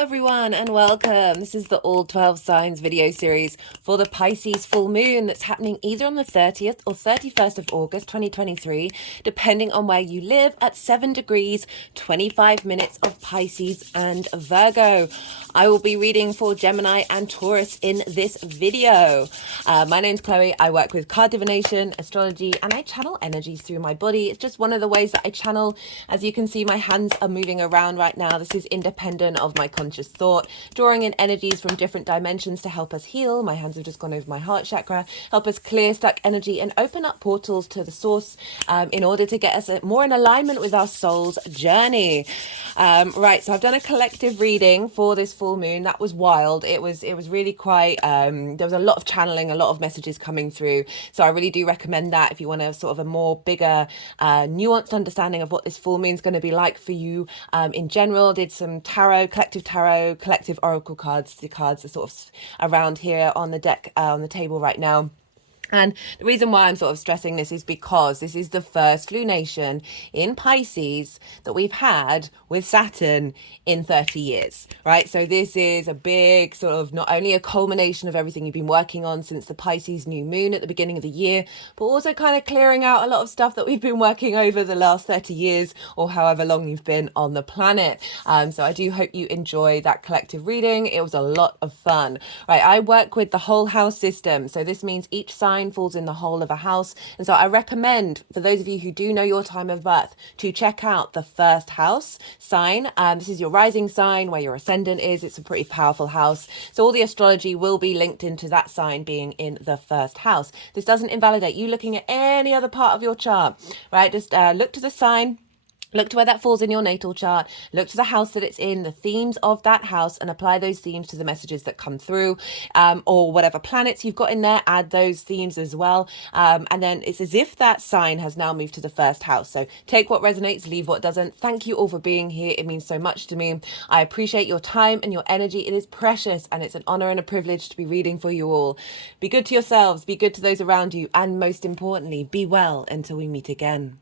everyone and welcome. This is the All 12 Signs video series for the Pisces Full Moon that's happening either on the 30th or 31st of August 2023, depending on where you live, at 7 degrees, 25 minutes of Pisces and Virgo. I will be reading for Gemini and Taurus in this video. My name's Chloe. I work with card divination, astrology, and I channel energies through my body. It's just one of the ways that I channel. As you can see, my hands are moving around right now. This is independent of my conscious thought, drawing in energies from different dimensions to help us heal. My hands have just gone over my heart chakra, help us clear stuck energy and open up portals to the source in order to get us more in alignment with our soul's journey. Right, so I've done a collective reading for this full moon. That was wild. It was really quite, there was a lot of channeling, a lot of messages coming through. So I really do recommend that if you want a sort of a more bigger, nuanced understanding of what this full moon is going to be like for you in general. Did some tarot, collective oracle cards. The cards are sort of around here on the deck, on the table right now. And the reason why I'm sort of stressing this is because this is the first lunation in Pisces that we've had with Saturn in 30 years, right? So this is a big sort of not only a culmination of everything you've been working on since the Pisces new moon at the beginning of the year, but also kind of clearing out a lot of stuff that we've been working over the last 30 years or however long you've been on the planet. So I do hope you enjoy that collective reading. It was a lot of fun, right? I work with the whole house system. So this means each sign falls in the whole of a house, and so I recommend for those of you who do know your time of birth to check out the first house sign. This is your rising sign where your ascendant is. It's a pretty powerful house, so all the astrology will be linked into that sign being in the first house. This doesn't invalidate you looking at any other part of your chart, right? Just look to the sign. Look to where that falls in your natal chart, look to the house that it's in, the themes of that house, and apply those themes to the messages that come through, or whatever planets you've got in there, add those themes as well. And then it's as if that sign has now moved to the first house. So take what resonates, leave what doesn't. Thank you all for being here. It means so much to me. I appreciate your time and your energy. It is precious, and it's an honor and a privilege to be reading for you all. Be good to yourselves, be good to those around you, and most importantly, be well until we meet again.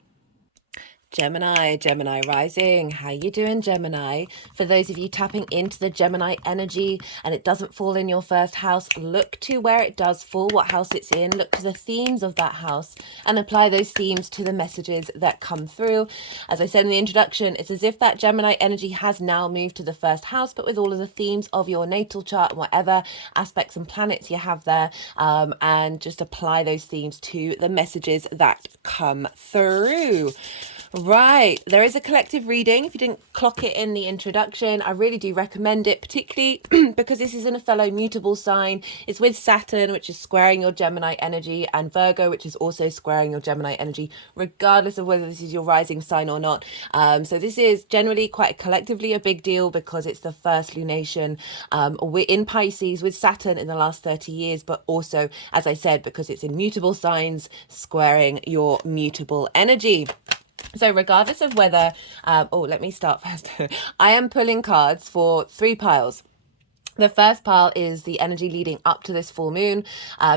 Gemini rising. How you doing, Gemini? For those of you tapping into the Gemini energy and it doesn't fall in your first house, look to where it does fall, what house it's in, look to the themes of that house and apply those themes to the messages that come through. As I said in the introduction, it's as if that Gemini energy has now moved to the first house, but with all of the themes of your natal chart and whatever aspects and planets you have there, and just apply those themes to the messages that come through. Right, there is a collective reading. If you didn't clock it in the introduction, I really do recommend it, particularly because this is in a fellow mutable sign. It's with Saturn, which is squaring your Gemini energy, and Virgo, which is also squaring your Gemini energy, regardless of whether this is your rising sign or not. So this is generally quite collectively a big deal because it's the first lunation we're in Pisces with Saturn in the last 30 years, but also, as I said, because it's in mutable signs, squaring your mutable energy. So regardless of whether, let me start first. I am pulling cards for 3 piles. The first pile is the energy leading up to this full moon.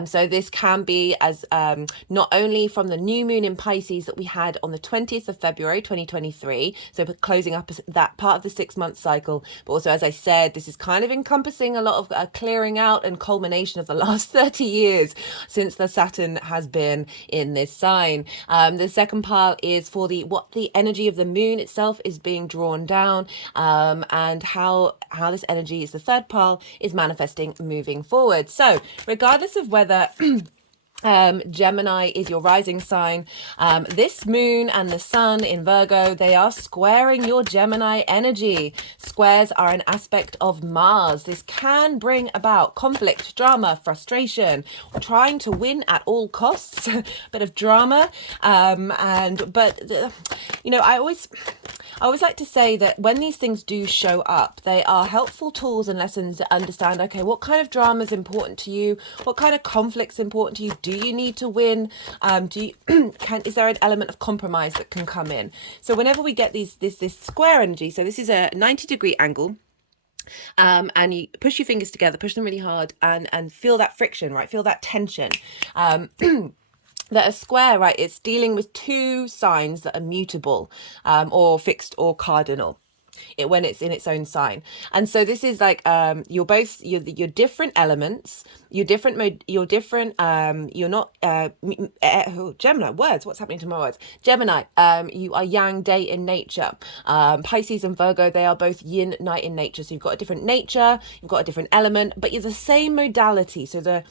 So this can be as not only from the new moon in Pisces that we had on the 20th of February 2023, so closing up that part of the 6-month cycle, but also, as I said, this is kind of encompassing a lot of clearing out and culmination of the last 30 years since the Saturn has been in this sign. The second pile is for what the energy of the moon itself is being drawn down, and how this energy is the third pile is manifesting moving forward. So regardless of whether Gemini is your rising sign, this moon and the sun in Virgo, they are squaring your Gemini energy. Squares are an aspect of Mars. This can bring about conflict, drama, frustration, trying to win at all costs, a bit of drama, I always like to say that when these things do show up, they are helpful tools and lessons to understand, okay, what kind of drama is important to you? What kind of conflict's important to you? Do you need to win? Is there an element of compromise that can come in? So whenever we get this square energy, so this is a 90-degree angle, and you push your fingers together, push them really hard, and feel that friction, right? Feel that tension. That a square, right, it's dealing with 2 signs that are mutable, or fixed or cardinal. when it's in its own sign. And so this is like you're different elements, you're different you're not Gemini words, what's happening to my words? Gemini, you are yang, day in nature. Pisces and Virgo, they are both yin, night in nature. So you've got a different nature, you've got a different element, but you're the same modality. So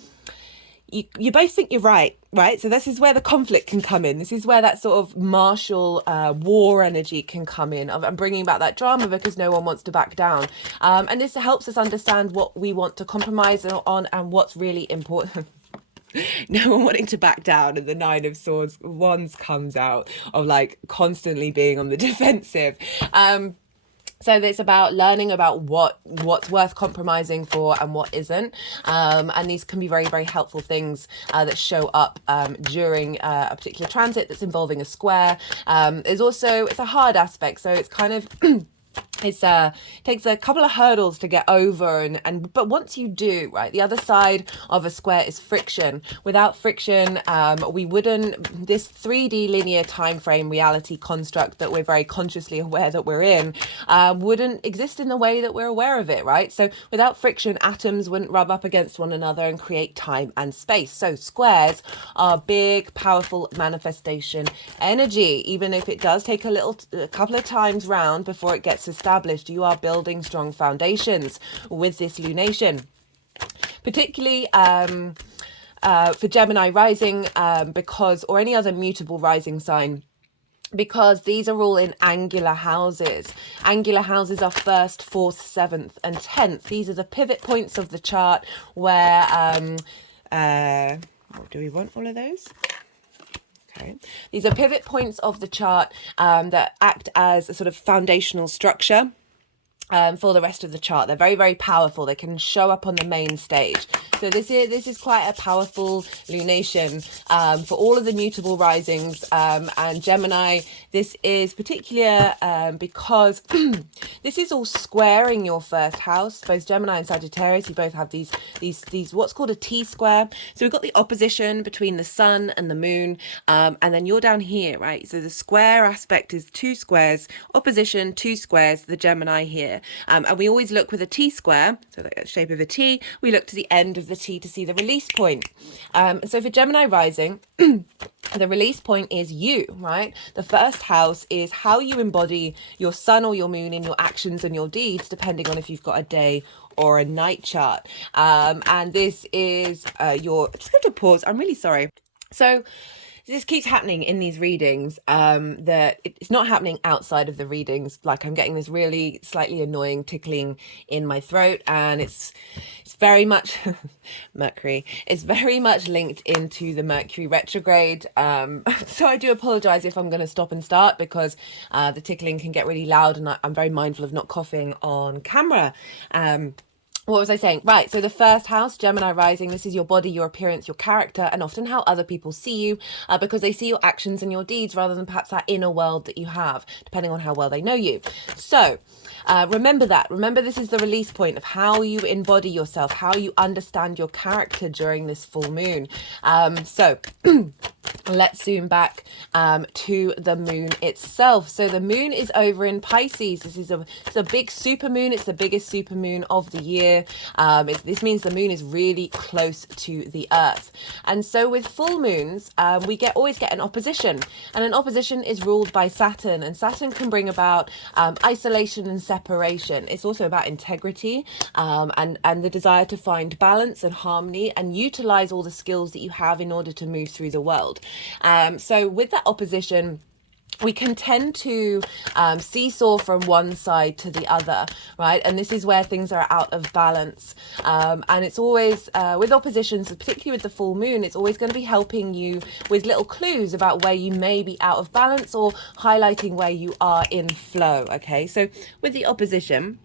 you both think you're right? So this is where the conflict can come in. This is where that sort of martial war energy can come in, of bringing back that drama because no one wants to back down. And this helps us understand what we want to compromise on and what's really important. No one wanting to back down, and the Nine of Wands comes out of like constantly being on the defensive. So it's about learning about what's worth compromising for and what isn't. And these can be very, very helpful things that show up during a particular transit that's involving a square. It's a hard aspect. So it's kind of... It takes a couple of hurdles to get over, but once you do, right, the other side of a square is friction. Without friction, we wouldn't, this 3D linear time frame reality construct that we're very consciously aware that we're in, wouldn't exist in the way that we're aware of it, right? So without friction, atoms wouldn't rub up against one another and create time and space. So squares are big, powerful manifestation energy. Even if it does take a couple of times round before it gets established, you are building strong foundations with this lunation, particularly for Gemini rising, or any other mutable rising sign, because these are all in angular houses. Angular houses are 1st, 4th, 7th, and 10th. These are the pivot points of the chart where do we want all of those? Okay. These are pivot points of the chart that act as a sort of foundational structure for the rest of the chart. They're very, very powerful. They can show up on the main stage. So this is quite a powerful lunation for all of the mutable risings. And Gemini, this is particular because this is all squaring your 1st house. Both Gemini and Sagittarius, you both have these what's called a T-square. So we've got the opposition between the sun and the moon, and then you're down here, right? So the square aspect is 2 squares, opposition 2 squares, the Gemini here. And we always look with a T-square, so the shape of a T, we look to the end of the T to see the release point. So for Gemini rising, the release point is you, right? The 1st house is how you embody your sun or your moon in your actions and your deeds, depending on if you've got a day or a night chart. And this is your... Just going to pause. I'm really sorry. So this keeps happening in these readings, that it's not happening outside of the readings. Like I'm getting this really slightly annoying tickling in my throat, and it's very much Mercury. It's very much linked into the Mercury retrograde. So I do apologize if I'm going to stop and start, because the tickling can get really loud, and I'm very mindful of not coughing on camera. What was I saying? Right, so the 1st house, Gemini rising, this is your body, your appearance, your character, and often how other people see you, because they see your actions and your deeds rather than perhaps that inner world that you have, depending on how well they know you. So remember that. Remember, this is the release point of how you embody yourself, how you understand your character during this full moon. So let's zoom back to the moon itself. So the moon is over in Pisces. This is a big super moon. It's the biggest super moon of the year. This means the moon is really close to the earth. And so with full moons, we always get an opposition, and an opposition is ruled by Saturn, and Saturn can bring about isolation and separation. It's also about integrity, and the desire to find balance and harmony and utilize all the skills that you have in order to move through the world. So with that opposition, we can tend to seesaw from one side to the other, right? And this is where things are out of balance. And it's always, with oppositions, particularly with the full moon, it's always going to be helping you with little clues about where you may be out of balance, or highlighting where you are in flow, okay? So with the opposition,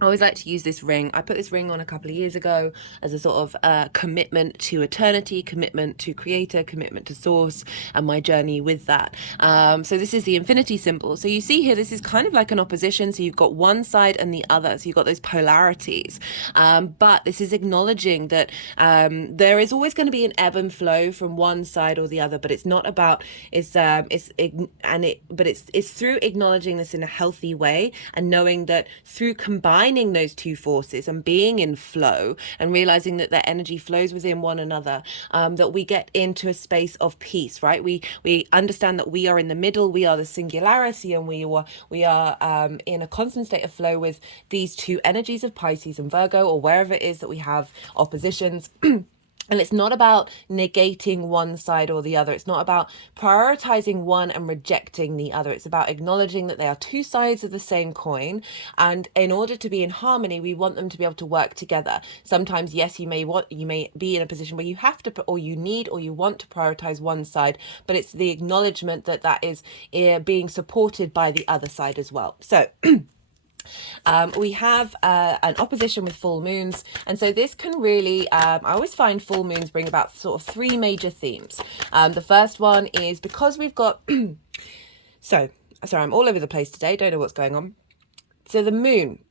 I always like to use this ring. I put this ring on a couple of years ago as a sort of commitment to eternity, commitment to creator, commitment to source, and my journey with that. So this is the infinity symbol. So you see here, this is kind of like an opposition. So you've got one side and the other. So you've got those polarities. But this is acknowledging that there is always going to be an ebb and flow from one side or the other. But it's not about it's through acknowledging this in a healthy way and knowing that through combining those two forces and being in flow and realizing that their energy flows within one another, that we get into a space of peace, right? We understand that we are in the middle, we are the singularity, and we are in a constant state of flow with these two energies of Pisces and Virgo, or wherever it is that we have oppositions. And it's not about negating one side or the other. It's not about prioritizing one and rejecting the other. It's about acknowledging that they are two sides of the same coin. And in order to be in harmony, we want them to be able to work together. Sometimes, yes, you may be in a position where you have to, or you need, or you want to prioritize one side, but it's the acknowledgement that that is being supported by the other side as well. So we have an opposition with full moons, and so this can really I always find full moons bring about sort of three major themes. The first one is because we've got sorry, I'm all over the place today, don't know what's going on. So the moon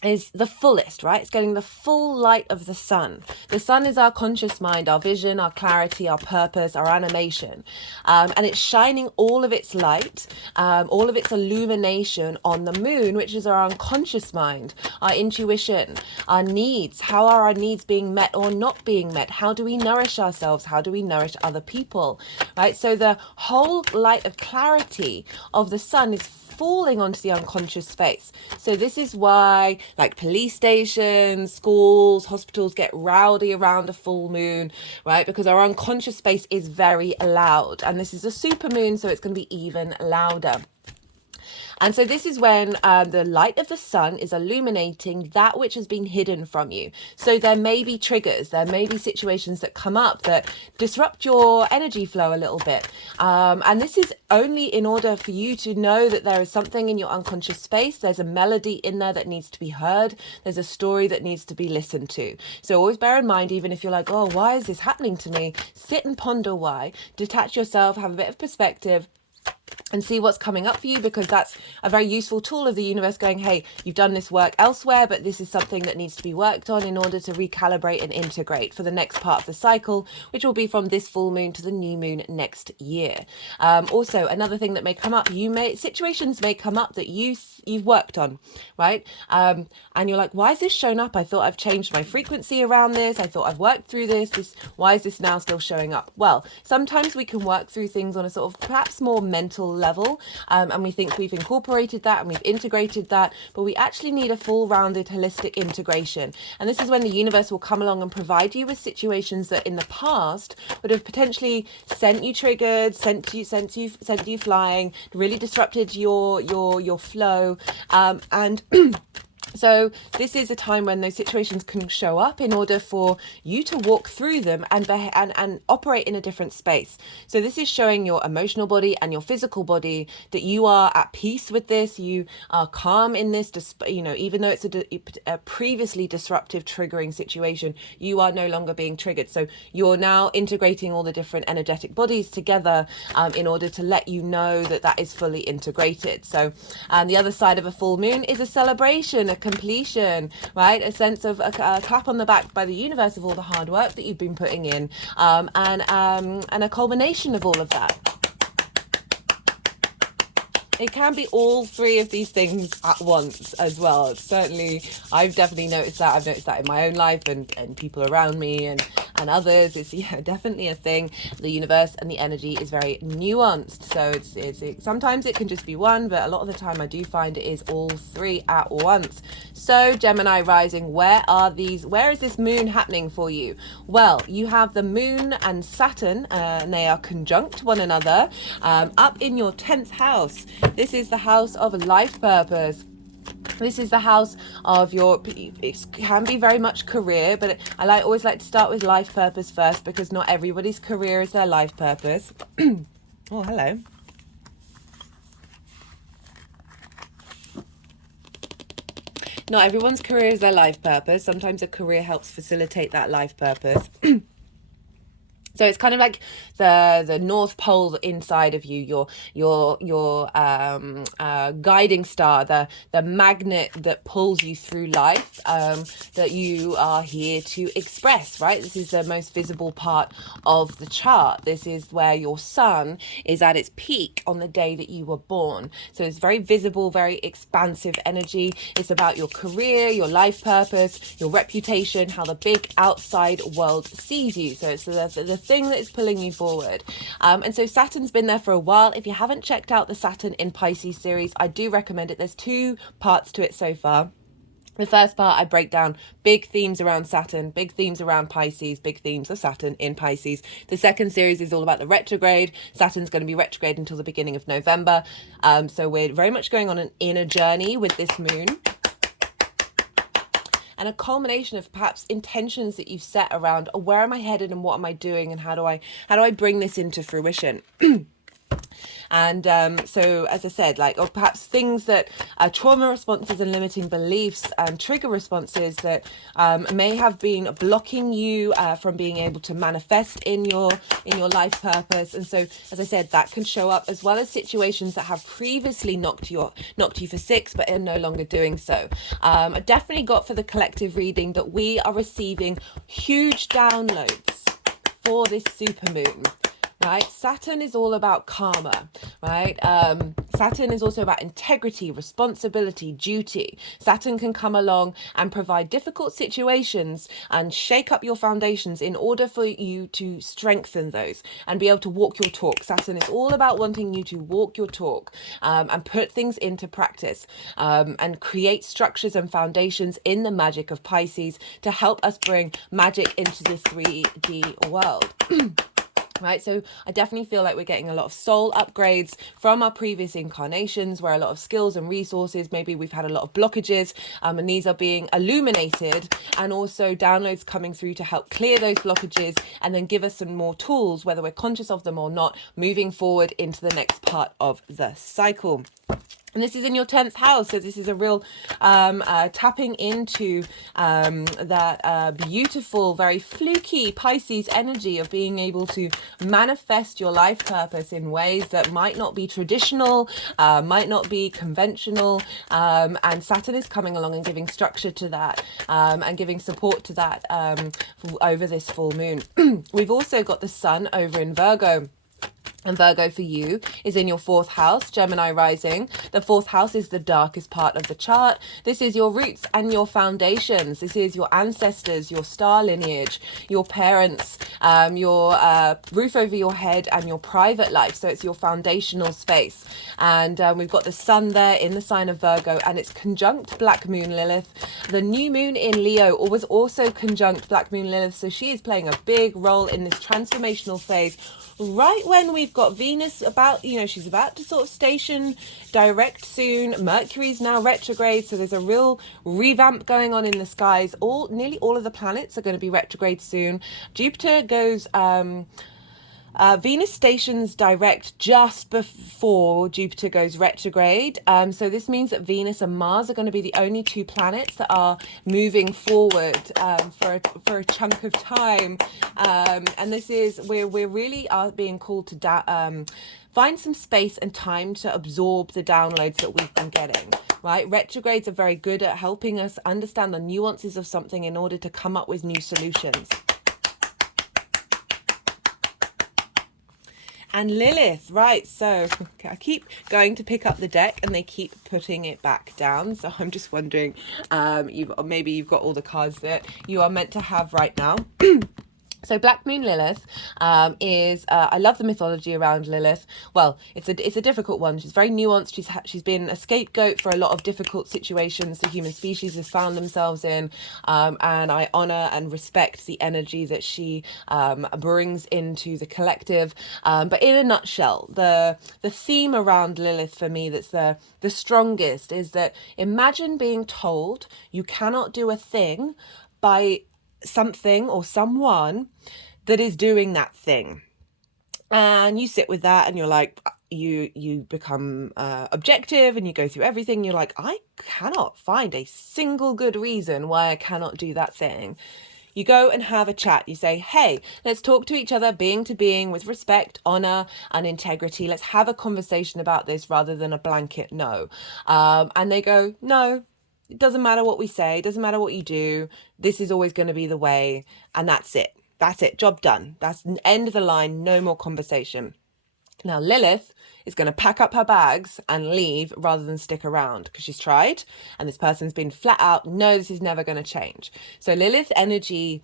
is the fullest, right? It's getting the full light of the sun. The sun is our conscious mind, our vision, our clarity, our purpose, our animation. And it's shining all of its light, all of its illumination on the moon, which is our unconscious mind, our intuition, our needs. How are our needs being met or not being met? How do we nourish ourselves? How do we nourish other people, right? So the whole light of clarity of the sun is falling onto the unconscious space. So this is why like police stations, schools, hospitals get rowdy around a full moon, right? Because our unconscious space is very loud, and this is a super moon, so it's going to be even louder. And so this is when the light of the sun is illuminating that which has been hidden from you. So there may be triggers, there may be situations that come up that disrupt your energy flow a little bit. And this is only in order for you to know that there is something in your unconscious space. There's a melody in there that needs to be heard. There's a story that needs to be listened to. So always bear in mind, even if you're like, oh, why is this happening to me? Sit and ponder why. Detach yourself, have a bit of perspective, and see what's coming up for you, because that's a very useful tool of the universe going, hey, you've done this work elsewhere, but this is something that needs to be worked on in order to recalibrate and integrate for the next part of the cycle, which will be from this full moon to the new moon next year. Also, another thing that may come up, situations may come up that you've worked on, right? And you're like, why is this shown up? I thought I've changed my frequency around this. I thought I've worked through this. Why is this now still showing up? Well, sometimes we can work through things on a sort of perhaps more mental level, and we think we've incorporated that and we've integrated that, but we actually need a full rounded holistic integration. And this is when the universe will come along and provide you with situations that in the past would have potentially sent you triggered, sent you flying, really disrupted your flow, and so this is a time when those situations can show up in order for you to walk through them and operate in a different space. So this is showing your emotional body and your physical body that you are at peace with this. You are calm in this, even though it's a previously disruptive triggering situation, you are no longer being triggered. So you're now integrating all the different energetic bodies together in order to let you know that that is fully integrated. So the other side of a full moon is a celebration, a completion, right? A sense of a clap on the back by the universe of all the hard work that you've been putting in, and a culmination of all of that. It can be all three of these things at once as well. Certainly, I've definitely noticed that. I've noticed that in my own life and people around me and others. It's definitely a thing. The universe and the energy is very nuanced. So it's sometimes it can just be one, but a lot of the time I do find it is all three at once. So Gemini rising, where is this moon happening for you? Well, you have the moon and Saturn, and they are conjunct one another up in your 10th house. This is the house of life purpose. This is the house of it can be very much career, but I always like to start with life purpose first, because not everybody's career is their life purpose. Oh, hello. Not everyone's career is their life purpose. Sometimes a career helps facilitate that life purpose. So it's kind of like the North Pole inside of you, your guiding star, the magnet that pulls you through life, that you are here to express, right? This is the most visible part of the chart. This is where your sun is at its peak on the day that you were born. So it's very visible, very expansive energy. It's about your career, your life purpose, your reputation, how the big outside world sees you. So it's the thing that is pulling you forward. And so Saturn's been there for a while. If you haven't checked out the Saturn in Pisces series, I do recommend it. There's 2 parts to it so far. The first part, I break down big themes around Saturn, big themes around Pisces, big themes of Saturn in Pisces. The second series is all about the retrograde. Saturn's going to be retrograde until the beginning of November. So we're very much going on an inner journey with this moon, and a culmination of perhaps intentions that you've set around, oh, where am I headed and what am I doing and how do I bring this into fruition? And so, as I said, like, or perhaps things that trauma responses and limiting beliefs and trigger responses that may have been blocking you from being able to manifest in your life purpose. And so, as I said, that can show up, as well as situations that have previously knocked you for 6 but are no longer doing so. I definitely got for the collective reading that we are receiving huge downloads for this supermoon. Right, Saturn is all about karma, right? Saturn is also about integrity, responsibility, duty. Saturn can come along and provide difficult situations and shake up your foundations in order for you to strengthen those and be able to walk your talk. Saturn is all about wanting you to walk your talk and put things into practice and create structures and foundations in the magic of Pisces to help us bring magic into the 3D world. Right, so I definitely feel like we're getting a lot of soul upgrades from our previous incarnations, where a lot of skills and resources, maybe we've had a lot of blockages, and these are being illuminated, and also downloads coming through to help clear those blockages and then give us some more tools, whether we're conscious of them or not, moving forward into the next part of the cycle. And this is in your 10th house, so this is a real tapping into that beautiful, very fluky Pisces energy of being able to manifest your life purpose in ways that might not be traditional, might not be conventional, and Saturn is coming along and giving structure to that and giving support to that over this full moon. We've also got the sun over in Virgo. And Virgo for you is in your 4th house, Gemini rising. The 4th house is the darkest part of the chart. This is your roots and your foundations. This is your ancestors, your star lineage, your parents, your roof over your head and your private life. So it's your foundational space. And we've got the sun there in the sign of Virgo, and it's conjunct Black Moon Lilith. The new moon in Leo was also conjunct Black Moon Lilith. So she is playing a big role in this transformational phase. Right when we've got Venus about, she's about to sort of station direct soon. Mercury's now retrograde, so there's a real revamp going on in the skies. Nearly all of the planets are going to be retrograde soon. Jupiter goes Venus stations direct just before Jupiter goes retrograde. So this means that Venus and Mars are going to be the only 2 planets that are moving forward for a chunk of time. And this is we're really are being called to find some space and time to absorb the downloads that we've been getting. Right, retrogrades are very good at helping us understand the nuances of something in order to come up with new solutions. And Lilith, right, so I keep going to pick up the deck and they keep putting it back down. So I'm just wondering, maybe you've got all the cards that you are meant to have right now. So Black Moon Lilith is, I love the mythology around Lilith. Well, it's a difficult one. She's very nuanced. She's been a scapegoat for a lot of difficult situations the human species has found themselves in. And I honor and respect the energy that she brings into the collective. But in a nutshell, the theme around Lilith for me that's the strongest is that imagine being told you cannot do a thing by something or someone that is doing that thing, and you sit with that and you're like, you become objective and you go through everything. You're like, I cannot find a single good reason why I cannot do that thing. You go and have a chat. You say, hey, let's talk to each other, being to being, with respect, honor, and integrity. Let's have a conversation about this rather than a blanket no. And they go, no, it doesn't matter what we say. It doesn't matter what you do. This is always going to be the way. And that's it. That's it. Job done. That's the end of the line. No more conversation. Now, Lilith is going to pack up her bags and leave rather than stick around because she's tried and this person's been flat out, no, this is never going to change. So Lilith energy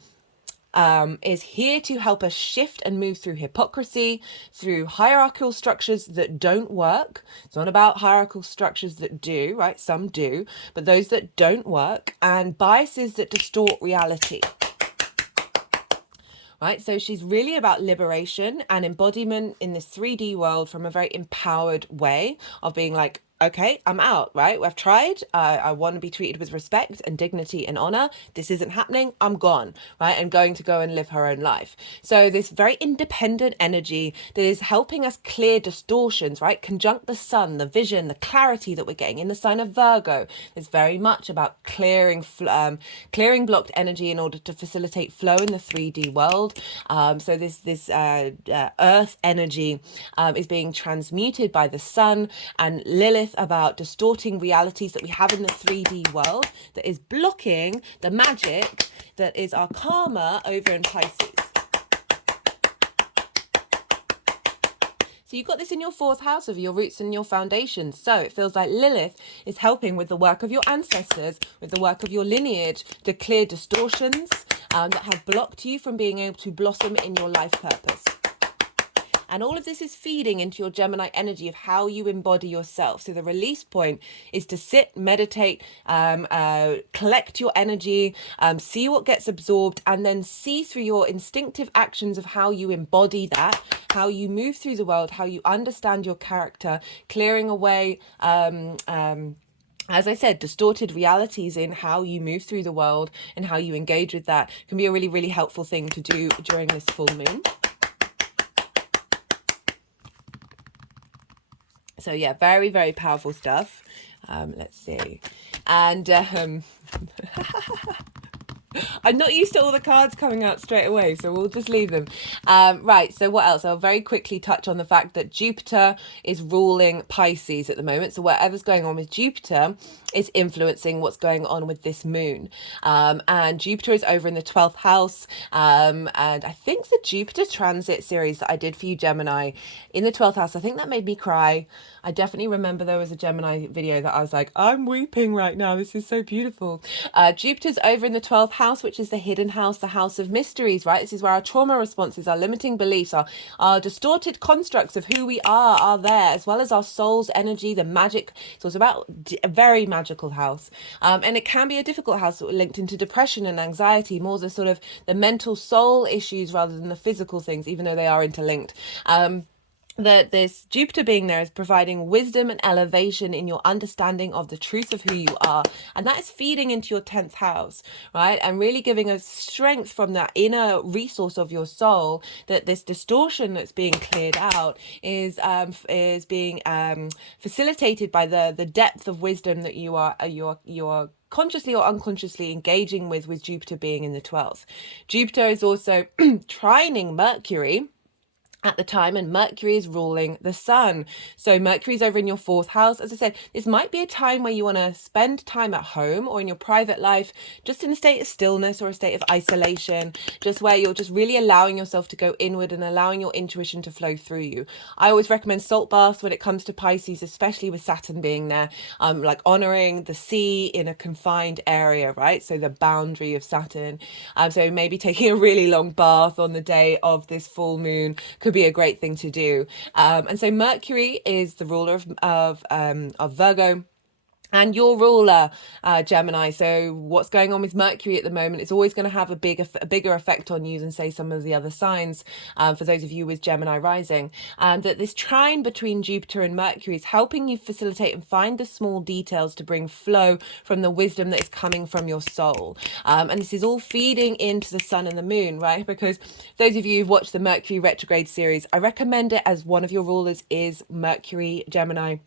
is here to help us shift and move through hypocrisy, through hierarchical structures that don't work. It's not about hierarchical structures that do, right? Some do, but those that don't work, and biases that distort reality. Right, so she's really about liberation and embodiment in this 3D world from a very empowered way of being like, okay, I'm out, right? I've tried. I want to be treated with respect and dignity and honor. This isn't happening. I'm gone, right? And going to go and live her own life. So this very independent energy that is helping us clear distortions, right? Conjunct the sun, the vision, the clarity that we're getting in the sign of Virgo. It's very much about clearing blocked energy in order to facilitate flow in the 3D world. So this earth energy is being transmuted by the sun, and Lilith about distorting realities that we have in the 3D world that is blocking the magic that is our karma over in Pisces. So you've got this in your 4th house of your roots and your foundations. So it feels like Lilith is helping with the work of your ancestors, with the work of your lineage, to clear distortions that have blocked you from being able to blossom in your life purpose. And all of this is feeding into your Gemini energy of how you embody yourself. So the release point is to sit, meditate, collect your energy, see what gets absorbed, and then see through your instinctive actions of how you embody that, how you move through the world, how you understand your character, clearing away as I said, distorted realities in how you move through the world and how you engage with that can be a really, really helpful thing to do during this full moon. So yeah, very, very powerful stuff. Let's see. And I'm not used to all the cards coming out straight away, so we'll just leave them. Right, so what else? I'll very quickly touch on the fact that Jupiter is ruling Pisces at the moment. So whatever's going on with Jupiter is influencing what's going on with this moon. And Jupiter is over in the 12th house. And I think the Jupiter transit series that I did for you, Gemini, in the 12th house, I think that made me cry. I definitely remember there was a Gemini video that I was like, I'm weeping right now. This is so beautiful. Jupiter's over in the 12th house, which is the hidden house, the house of mysteries, right? This is where our trauma responses, our limiting beliefs, our distorted constructs of who we are there, as well as our soul's energy, the magic. So it's about a very magical house. And it can be a difficult house linked into depression and anxiety, more the sort of the mental soul issues rather than the physical things, even though they are interlinked. That this Jupiter being there is providing wisdom and elevation in your understanding of the truth of who you are. And that is feeding into your 10th house, right? And really giving us strength from that inner resource of your soul, that this distortion that's being cleared out is being facilitated by the depth of wisdom that you are consciously or unconsciously engaging with Jupiter being in the 12th. Jupiter is also trining Mercury at the time, and Mercury is ruling the sun. So Mercury's over in your 4th house. As I said, this might be a time where you want to spend time at home or in your private life, just in a state of stillness or a state of isolation, just where you're just really allowing yourself to go inward and allowing your intuition to flow through you. I always recommend salt baths when it comes to Pisces, especially with Saturn being there, like honoring the sea in a confined area, right? So the boundary of Saturn. So maybe taking a really long bath on the day of this full moon could be a great thing to do. And so Mercury is the ruler of Virgo. and your ruler, Gemini. So what's going on with Mercury at the moment is always going to have a bigger effect on you than, say, some of the other signs, for those of you with Gemini rising. That this trine between Jupiter and Mercury is helping you facilitate and find the small details to bring flow from the wisdom that is coming from your soul. And this is all feeding into the sun and the moon, right? Because those of you who've watched the Mercury retrograde series, I recommend it as one of your rulers is Mercury, Gemini.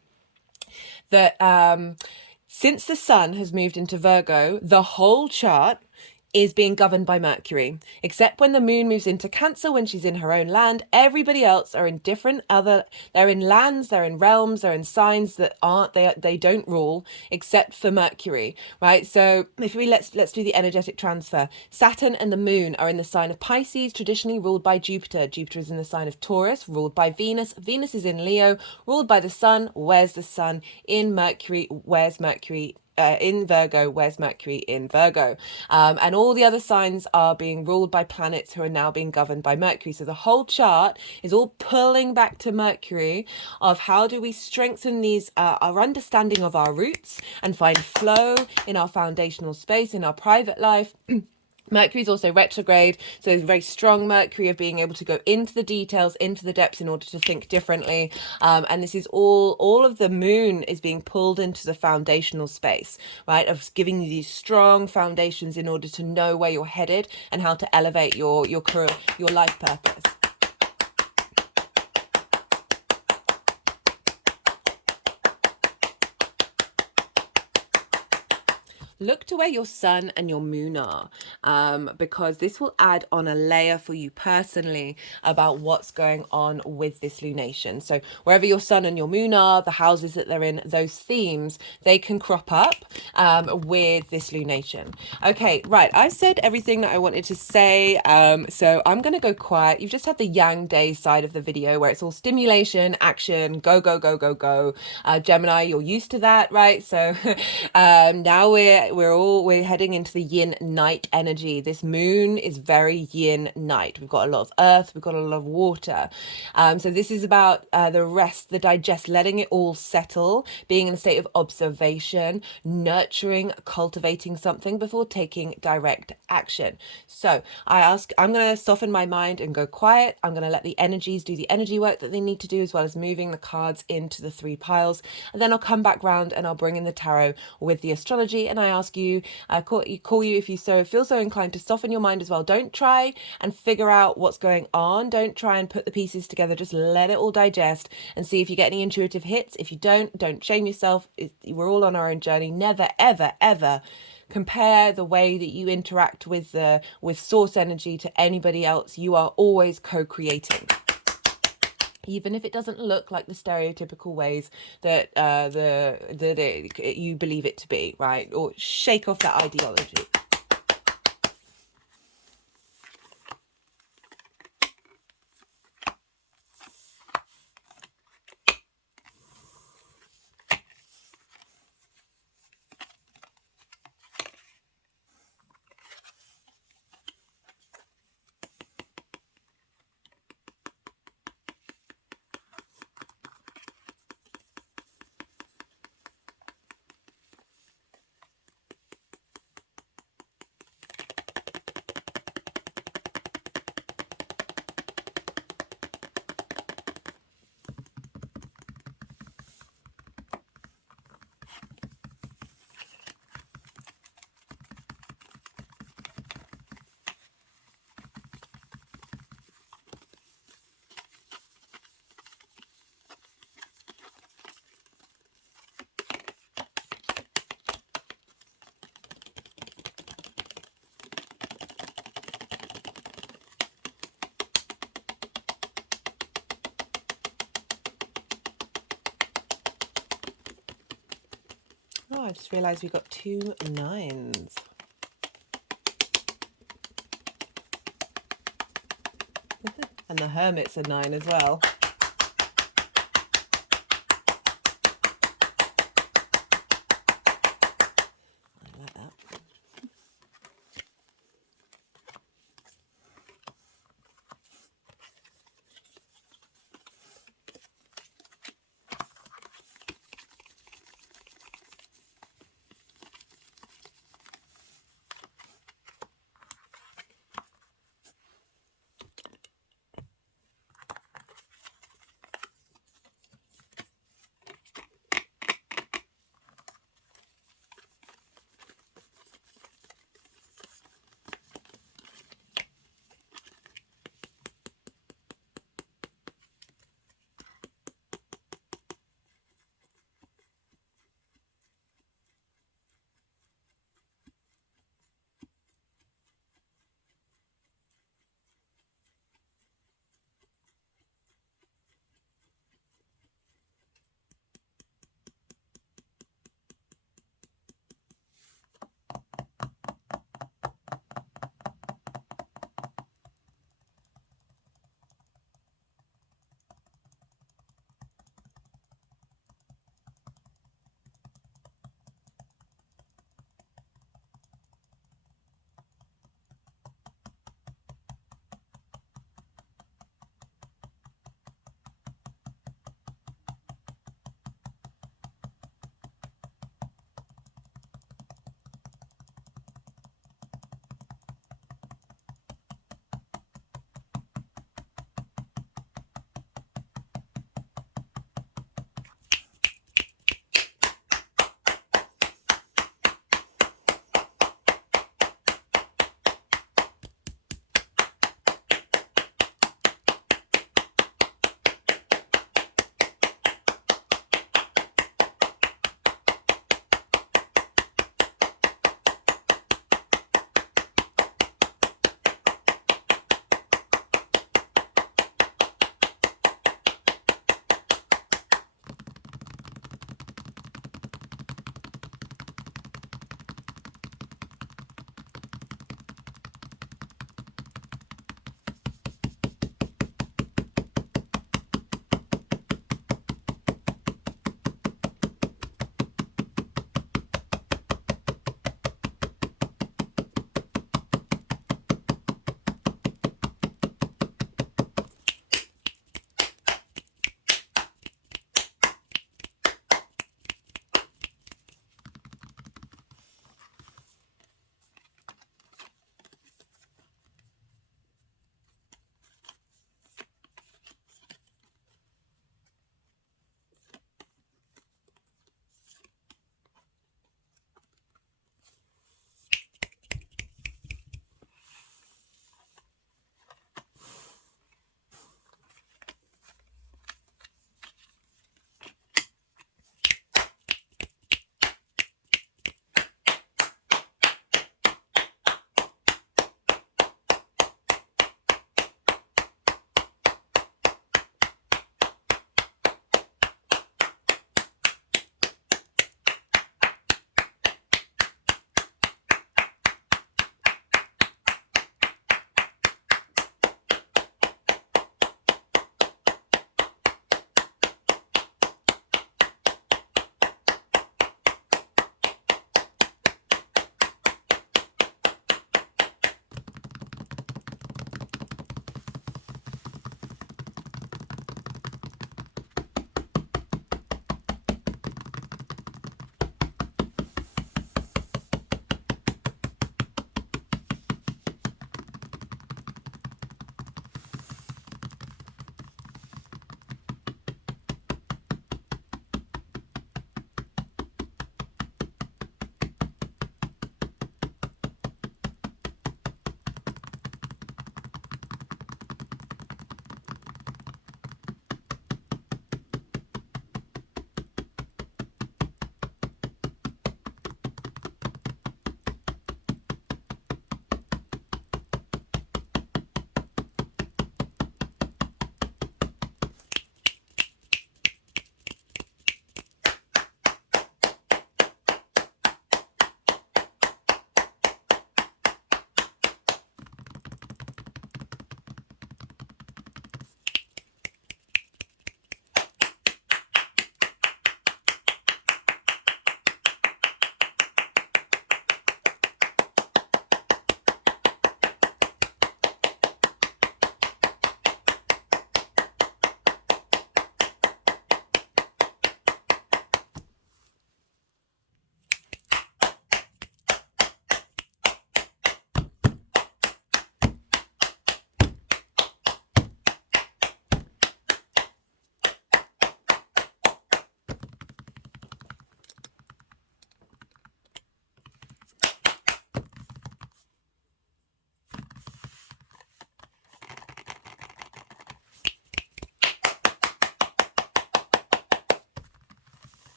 That since the sun has moved into Virgo, the whole chart is being governed by Mercury, except when the moon moves into Cancer, when she's in her own land. Everybody else are in they're in lands, they're in realms, they're in signs that they don't rule, except for Mercury, right? So if let's do the energetic transfer. Saturn and the moon are in the sign of Pisces, traditionally ruled by Jupiter. Jupiter is in the sign of Taurus, ruled by Venus. Venus is in Leo, ruled by the sun. Where's the sun in Mercury? Where's Mercury in Virgo? Where's Mercury in Virgo? And all the other signs are being ruled by planets who are now being governed by Mercury. So the whole chart is all pulling back to Mercury of how do we strengthen these our understanding of our roots and find flow in our foundational space, in our private life. Mercury is also retrograde, so it's a very strong Mercury of being able to go into the details, into the depths in order to think differently. And this is all of the moon is being pulled into the foundational space, right? Of giving you these strong foundations in order to know where you're headed and how to elevate your career, your life purpose. Look to where your sun and your moon are, because this will add on a layer for you personally about what's going on with this lunation. So wherever your sun and your moon are, the houses that they're in, those themes, they can crop up with this lunation. Okay, right. I've said everything that I wanted to say. So I'm going to go quiet. You've just had the Yang Day side of the video where it's all stimulation, action, go, go, go, go, go. Gemini, you're used to that, right? So now we're heading into the yin night energy. This moon is very yin night. We've got a lot of earth, we've got a lot of water. So this is about the rest, the digest, letting it all settle, being in a state of observation, nurturing, cultivating something before taking direct action. So I'm going to soften my mind and go quiet. I'm going to let the energies do the energy work that they need to do, as well as moving the cards into the 3 piles. And then I'll come back round and I'll bring in the tarot with the astrology, and I ask you, call you if you feel so inclined to soften your mind as well. Don't try and figure out what's going on. Don't try and put the pieces together. Just let it all digest and see if you get any intuitive hits. If you don't shame yourself. We're all on our own journey. Never, ever, ever compare the way that you interact with source energy to anybody else. You are always co-creating, even if it doesn't look like the stereotypical ways that you believe it to be, right? Or shake off that ideology. Oh, I just realised we got 2 9s. And the Hermit's a 9 as well. I like that.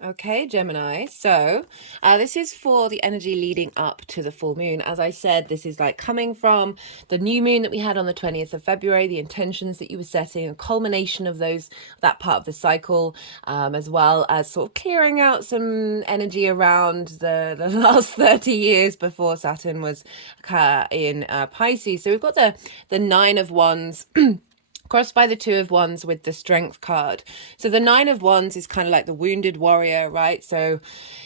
Okay, Gemini. So, this is for the energy leading up to the full moon. As I said, this is like coming from the new moon that we had on the 20th of February, the intentions that you were setting, a culmination of that part of the cycle, as well as sort of clearing out some energy around the last 30 years before Saturn was in Pisces. So we've got the Nine of Wands crossed by the Two of Wands with the Strength card. So the Nine of Wands is kind of like the wounded warrior, right? So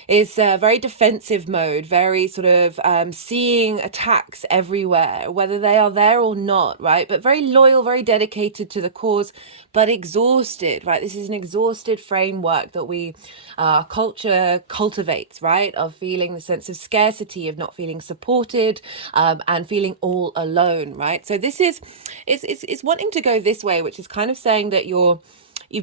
it's a very defensive mode, very sort of seeing attacks everywhere, whether they are there or not, right? But very loyal, very dedicated to the cause, but exhausted, right? This is an exhausted framework that our culture cultivates, right? Of feeling the sense of scarcity, of not feeling supported, and feeling all alone, right? So this is, it's wanting to go this way, which is kind of saying that you've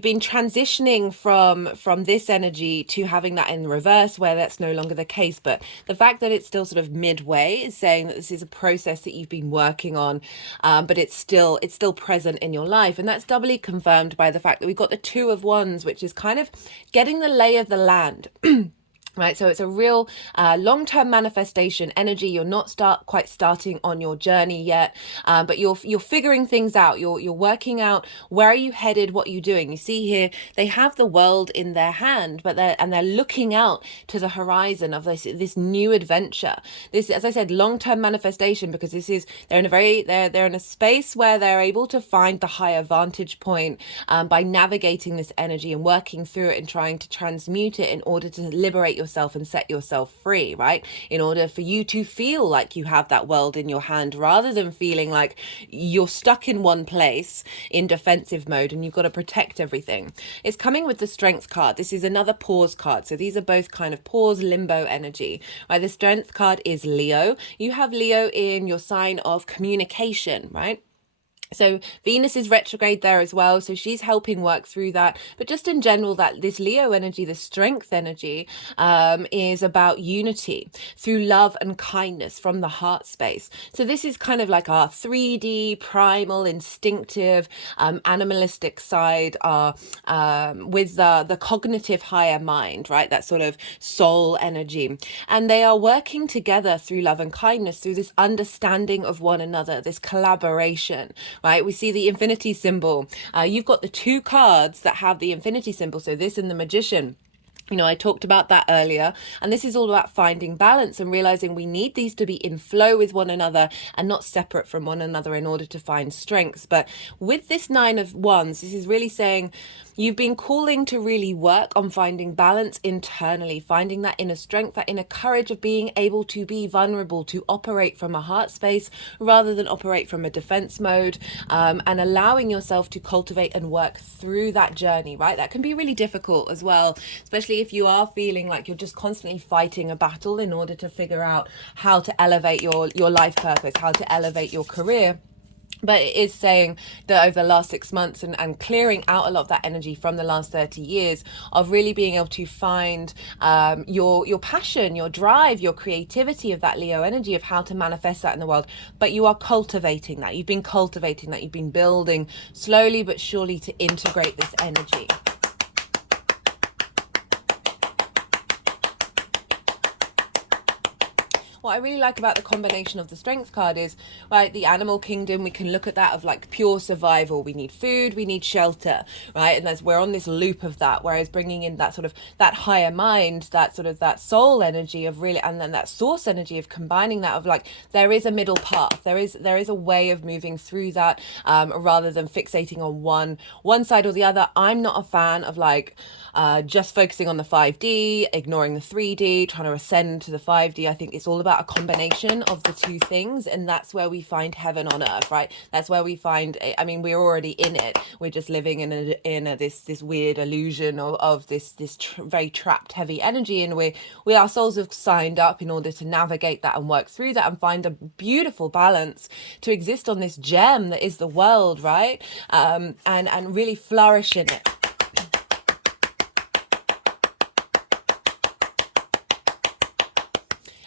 been transitioning from this energy to having that in reverse, where that's no longer the case. But the fact that it's still sort of midway is saying that this is a process that you've been working on, but it's still present in your life. And that's doubly confirmed by the fact that we've got the Two of Wands, which is kind of getting the lay of the land. Right, so it's a real long-term manifestation energy. You're not quite starting on your journey yet, but you're figuring things out. You're working out, where are you headed, what are you doing. You see here they have the world in their hand, but they're looking out to the horizon of this new adventure. This, as I said, long-term manifestation, because they're in a space where they're able to find the higher vantage point by navigating this energy and working through it and trying to transmute it in order to liberate yourself and set yourself free, right? In order for you to feel like you have that world in your hand, rather than feeling like you're stuck in one place in defensive mode and you've got to protect everything. It's coming with the Strength card. This is another pause card. So these are both kind of pause, limbo energy, right? The Strength card is Leo. You have Leo in your sign of communication, right? So Venus is retrograde there as well, so she's helping work through that. But just in general, that this Leo energy, the Strength energy, is about unity through love and kindness from the heart space. So this is kind of like our 3D, primal, instinctive, animalistic side, with the cognitive higher mind, right? That sort of soul energy. And they are working together through love and kindness, through this understanding of one another, this collaboration, right? We see the infinity symbol. You've got the two cards that have the infinity symbol. So this and the Magician. You know, I talked about that earlier, and this is all about finding balance and realizing we need these to be in flow with one another and not separate from one another in order to find strengths. But with this Nine of Wands, this is really saying you've been calling to really work on finding balance internally, finding that inner strength, that inner courage of being able to be vulnerable, to operate from a heart space rather than operate from a defense mode, and allowing yourself to cultivate and work through that journey, right? That can be really difficult as well, especially if you are feeling like you're just constantly fighting a battle in order to figure out how to elevate your life purpose, how to elevate your career. But it is saying that over the last 6 months and clearing out a lot of that energy from the last 30 years of really being able to find your passion, your drive, your creativity of that Leo energy, of how to manifest that in the world. But you are cultivating that. You've been cultivating that. You've been building slowly but surely to integrate this energy. What I really like about the combination of the Strength card is, right, the animal kingdom, we can look at that of like pure survival. We need food, we need shelter, right? And we're on this loop of that, whereas bringing in that sort of that higher mind, that sort of that soul energy of really, and then that source energy of combining that of like, there is a middle path. There is a way of moving through that, rather than fixating on one side or the other. I'm not a fan of like, just focusing on the 5D, ignoring the 3D, trying to ascend to the 5D. I think it's all about a combination of the two things, and that's where we find heaven on earth, right? That's where we find, I mean, we're already in it. We're just living in this weird illusion of this very trapped, heavy energy, and we our souls have signed up in order to navigate that and work through that and find a beautiful balance to exist on this gem that is the world, right? And really flourish in it.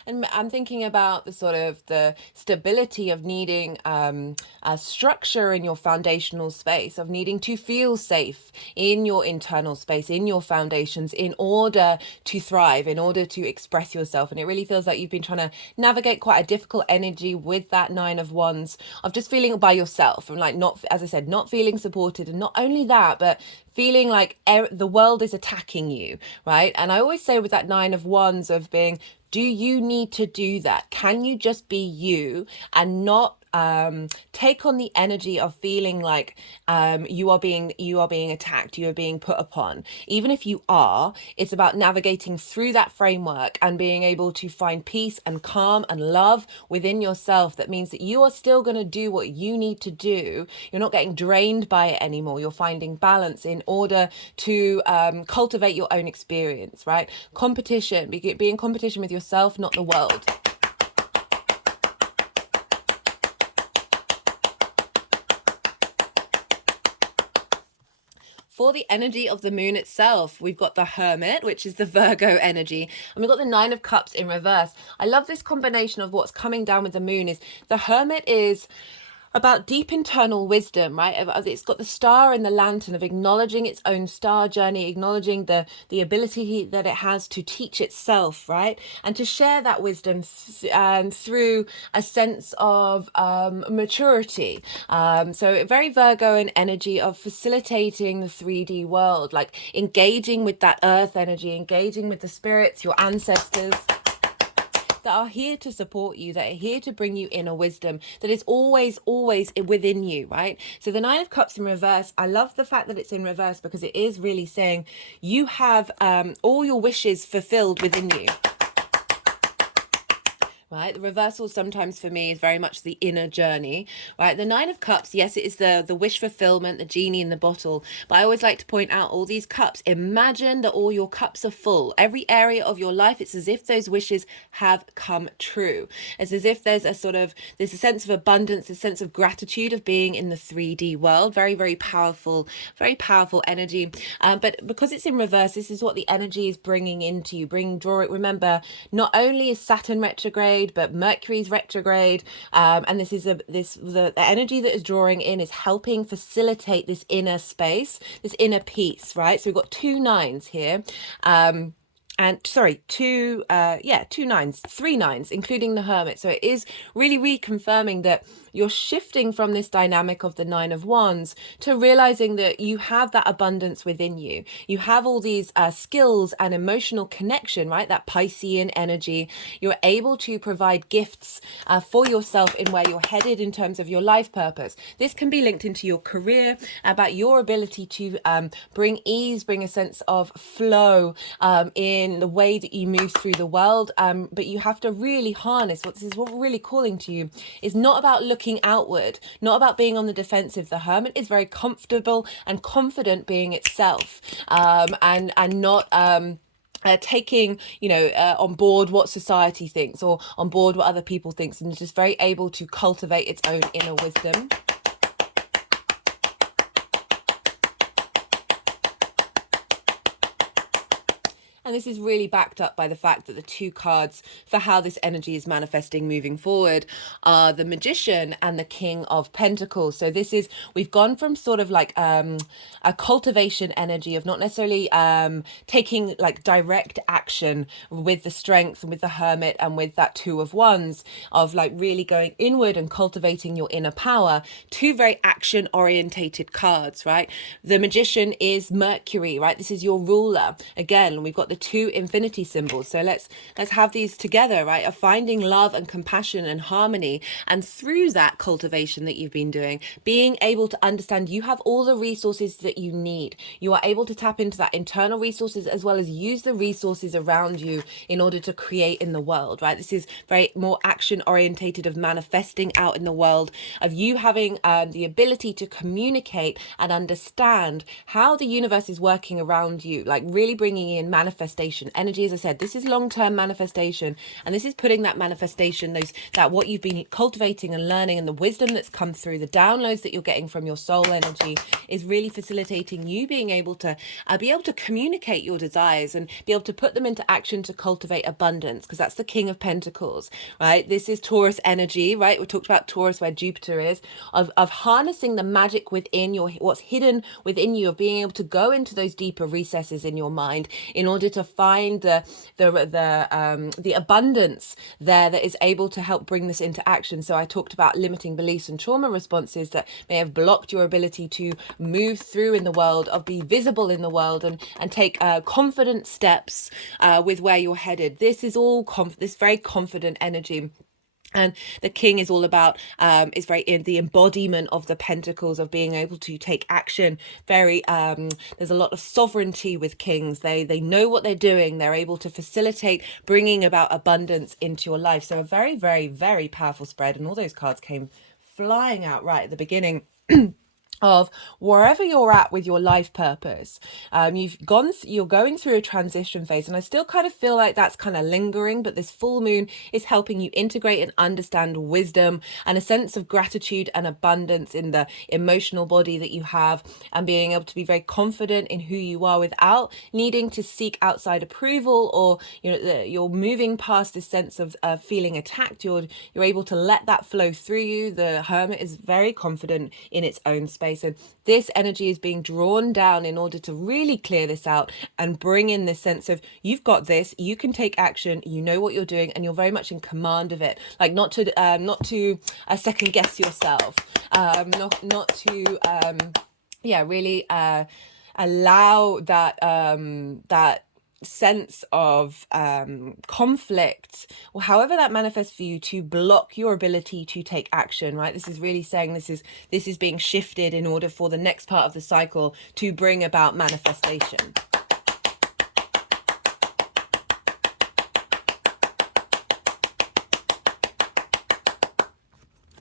And I'm thinking about the sort of the stability of needing a structure in your foundational space, of needing to feel safe in your internal space, in your foundations, in order to thrive, in order to express yourself. And it really feels like you've been trying to navigate quite a difficult energy with that Nine of Wands, of just feeling by yourself and like not, as I said, not feeling supported. And not only that, but feeling like the world is attacking you, right? And I always say with that Nine of Wands of being, do you need to do that? Can you just be you and not take on the energy of feeling like you are being attacked, you are being put upon? Even if you are, it's about navigating through that framework and being able to find peace and calm and love within yourself. That means that you are still going to do what you need to do. You're not getting drained by it anymore. You're finding balance in order to cultivate your own experience, right? Competition, be in competition with yourself, not the world. For the energy of the moon itself, we've got the Hermit, which is the Virgo energy, and we've got the Nine of Cups in reverse. I love this combination of what's coming down with the moon. Is the Hermit is about deep internal wisdom, right? It's got the star and the lantern of acknowledging its own star journey, acknowledging the ability that it has to teach itself, right? And to share that wisdom through a sense of maturity. So very Virgo in energy of facilitating the 3D world, like engaging with that earth energy, engaging with the spirits, your ancestors, that are here to support you, that are here to bring you inner wisdom, that is always within you, right? So the Nine of Cups in reverse, I love the fact that it's in reverse because it is really saying you have all your wishes fulfilled within you. Right, the reversal sometimes for me is very much the inner journey, right? The Nine of Cups, yes, it is the wish fulfillment, the genie in the bottle, but I always like to point out all these cups. Imagine that all your cups are full. Every area of your life, it's as if those wishes have come true. It's as if there's a sense of abundance, a sense of gratitude of being in the 3D world. Very, very powerful energy. But because it's in reverse, this is what the energy is bringing into you, drawing. Remember, not only is Saturn retrograde, but Mercury's retrograde, and this is the energy that is drawing in is helping facilitate this inner space, this inner peace, right? So we've got two nines here, and sorry, two nines, three nines, including the Hermit. So it is really reconfirming that you're shifting from this dynamic of the Nine of Wands to realizing that you have that abundance within you. You have all these skills and emotional connection, right? That Piscean energy. You're able to provide gifts for yourself in where you're headed in terms of your life purpose. This can be linked into your career, about your ability to bring ease, bring a sense of flow in the way that you move through the world. But you have to really harness what we're really calling to you is not about looking outward, not about being on the defensive. The Hermit is very comfortable and confident being itself, and not taking on board what society thinks or on board what other people thinks, and just very able to cultivate its own inner wisdom. And this is really backed up by the fact that the two cards for how this energy is manifesting moving forward are the Magician and the King of Pentacles. So we've gone from sort of like a cultivation energy of not necessarily taking like direct action with the Strength and with the Hermit and with that Two of Wands, of like really going inward and cultivating your inner power, to very action orientated cards, right? The Magician is Mercury, right? This is your ruler. Again, we've got the two infinity symbols. So let's have these together, right? Of finding love and compassion and harmony, and through that cultivation that you've been doing, being able to understand you have all the resources that you need. You are able to tap into that internal resources as well as use the resources around you in order to create in the world, right? This is very more action orientated, of manifesting out in the world, of you having the ability to communicate and understand how the universe is working around you, like really bringing in manifestation manifestation energy. As I said, this is long-term manifestation, and this is putting that manifestation, that what you've been cultivating and learning, and the wisdom that's come through, the downloads that you're getting from your soul energy, is really facilitating you being able to communicate your desires and be able to put them into action to cultivate abundance, because that's the King of Pentacles, right? This is Taurus energy, right? We talked about Taurus, where Jupiter is, of harnessing the magic within what's hidden within you, of being able to go into those deeper recesses in your mind in order to find the abundance there that is able to help bring this into action. So I talked about limiting beliefs and trauma responses that may have blocked your ability to move through in the world, of be visible in the world, and take confident steps with where you're headed. This is all this very confident energy. And the king is all about, is very in the embodiment of the pentacles, of being able to take action. Very, there's a lot of sovereignty with kings. They know what they're doing. They're able to facilitate bringing about abundance into your life. So a very, very, very powerful spread. And all those cards came flying out right at the beginning. Of wherever you're at with your life purpose, you're going through a transition phase, and I still kind of feel like that's kind of lingering, but this full moon is helping you integrate and understand wisdom and a sense of gratitude and abundance in the emotional body that you have, and being able to be very confident in who you are without needing to seek outside approval, or you're moving past this sense of feeling attacked. You're able to let that flow through you. The Hermit is very confident in its own space. And this energy is being drawn down in order to really clear this out and bring in this sense of, you've got this, you can take action, you know what you're doing, and you're very much in command of it. Like not to second guess yourself, not to really allow that sense of conflict, or however that manifests for you, to block your ability to take action, right? This is really saying this is being shifted in order for the next part of the cycle to bring about manifestation.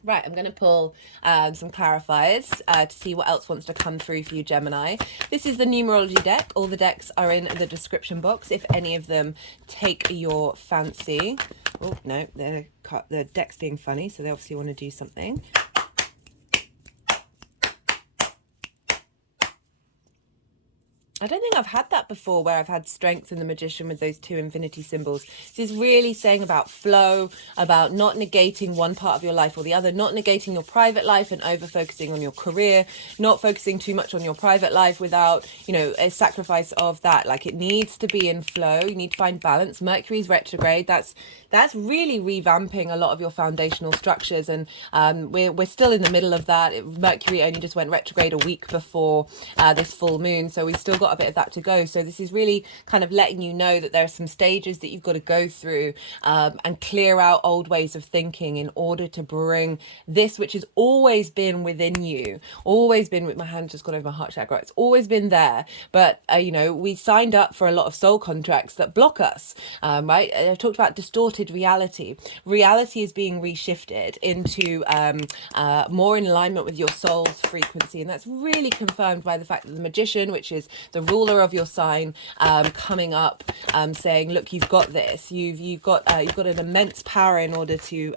Right, I'm going to pull some clarifiers to see what else wants to come through for you, Gemini. This is the numerology deck. All the decks are in the description box if any of them take your fancy. Oh, no, the deck's being funny, so they obviously want to do something. I don't think I've had that before, where I've had Strength and the Magician with those two infinity symbols. This is really saying about flow, about not negating one part of your life or the other, not negating your private life and over focusing on your career, not focusing too much on your private life without, a sacrifice of that. Like, it needs to be in flow. You need to find balance. Mercury's retrograde. That's really revamping a lot of your foundational structures, and we're still in the middle of that. Mercury only just went retrograde a week before this full moon, so we've still got a bit of that to go. So this is really kind of letting you know that there are some stages that you've got to go through and clear out old ways of thinking in order to bring this, which has always been within you, always been. With my hand just got over my heart chakra, it's always been there, but we signed up for a lot of soul contracts that block us, right? I talked about distorted reality. Reality is being reshifted into more in alignment with your soul's frequency, and that's really confirmed by the fact that the Magician, which is the ruler of your sign, coming up, saying, look, you've got this, you've got an immense power in order to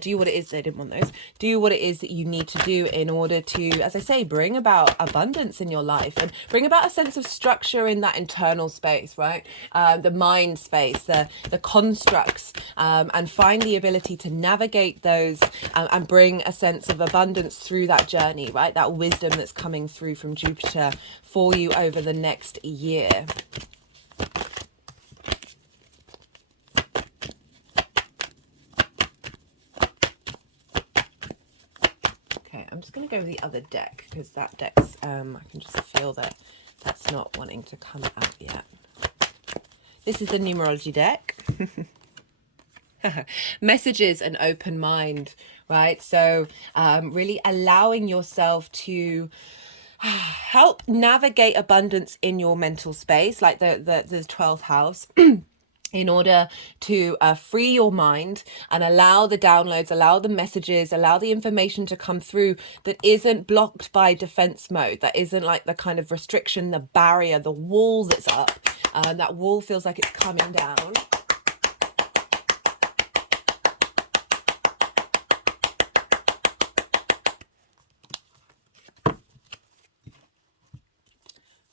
do what it is. They didn't want those. Do what it is that you need to do in order to, as I say, bring about abundance in your life and bring about a sense of structure in that internal space, right? The mind space, the constructs, and find the ability to navigate those and bring a sense of abundance through that journey, right? That wisdom that's coming through from Jupiter for you over the next year. I'm just going to go with the other deck, because that deck's, I can just feel that that's not wanting to come out yet. This is the numerology deck. Messages and open mind, right? So really allowing yourself to help navigate abundance in your mental space, like the 12th house. in order to free your mind and allow the downloads, allow the messages, allow the information to come through that isn't blocked by defense mode, that isn't like the kind of restriction, the barrier, the wall that's up. That wall feels like it's coming down.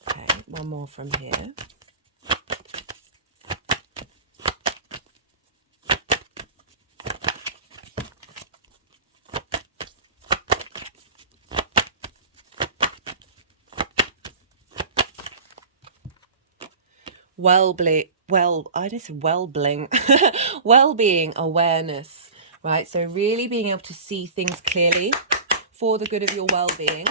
Okay, one more from here. Well-being, well-being, awareness, right? So really being able to see things clearly for the good of your well-being.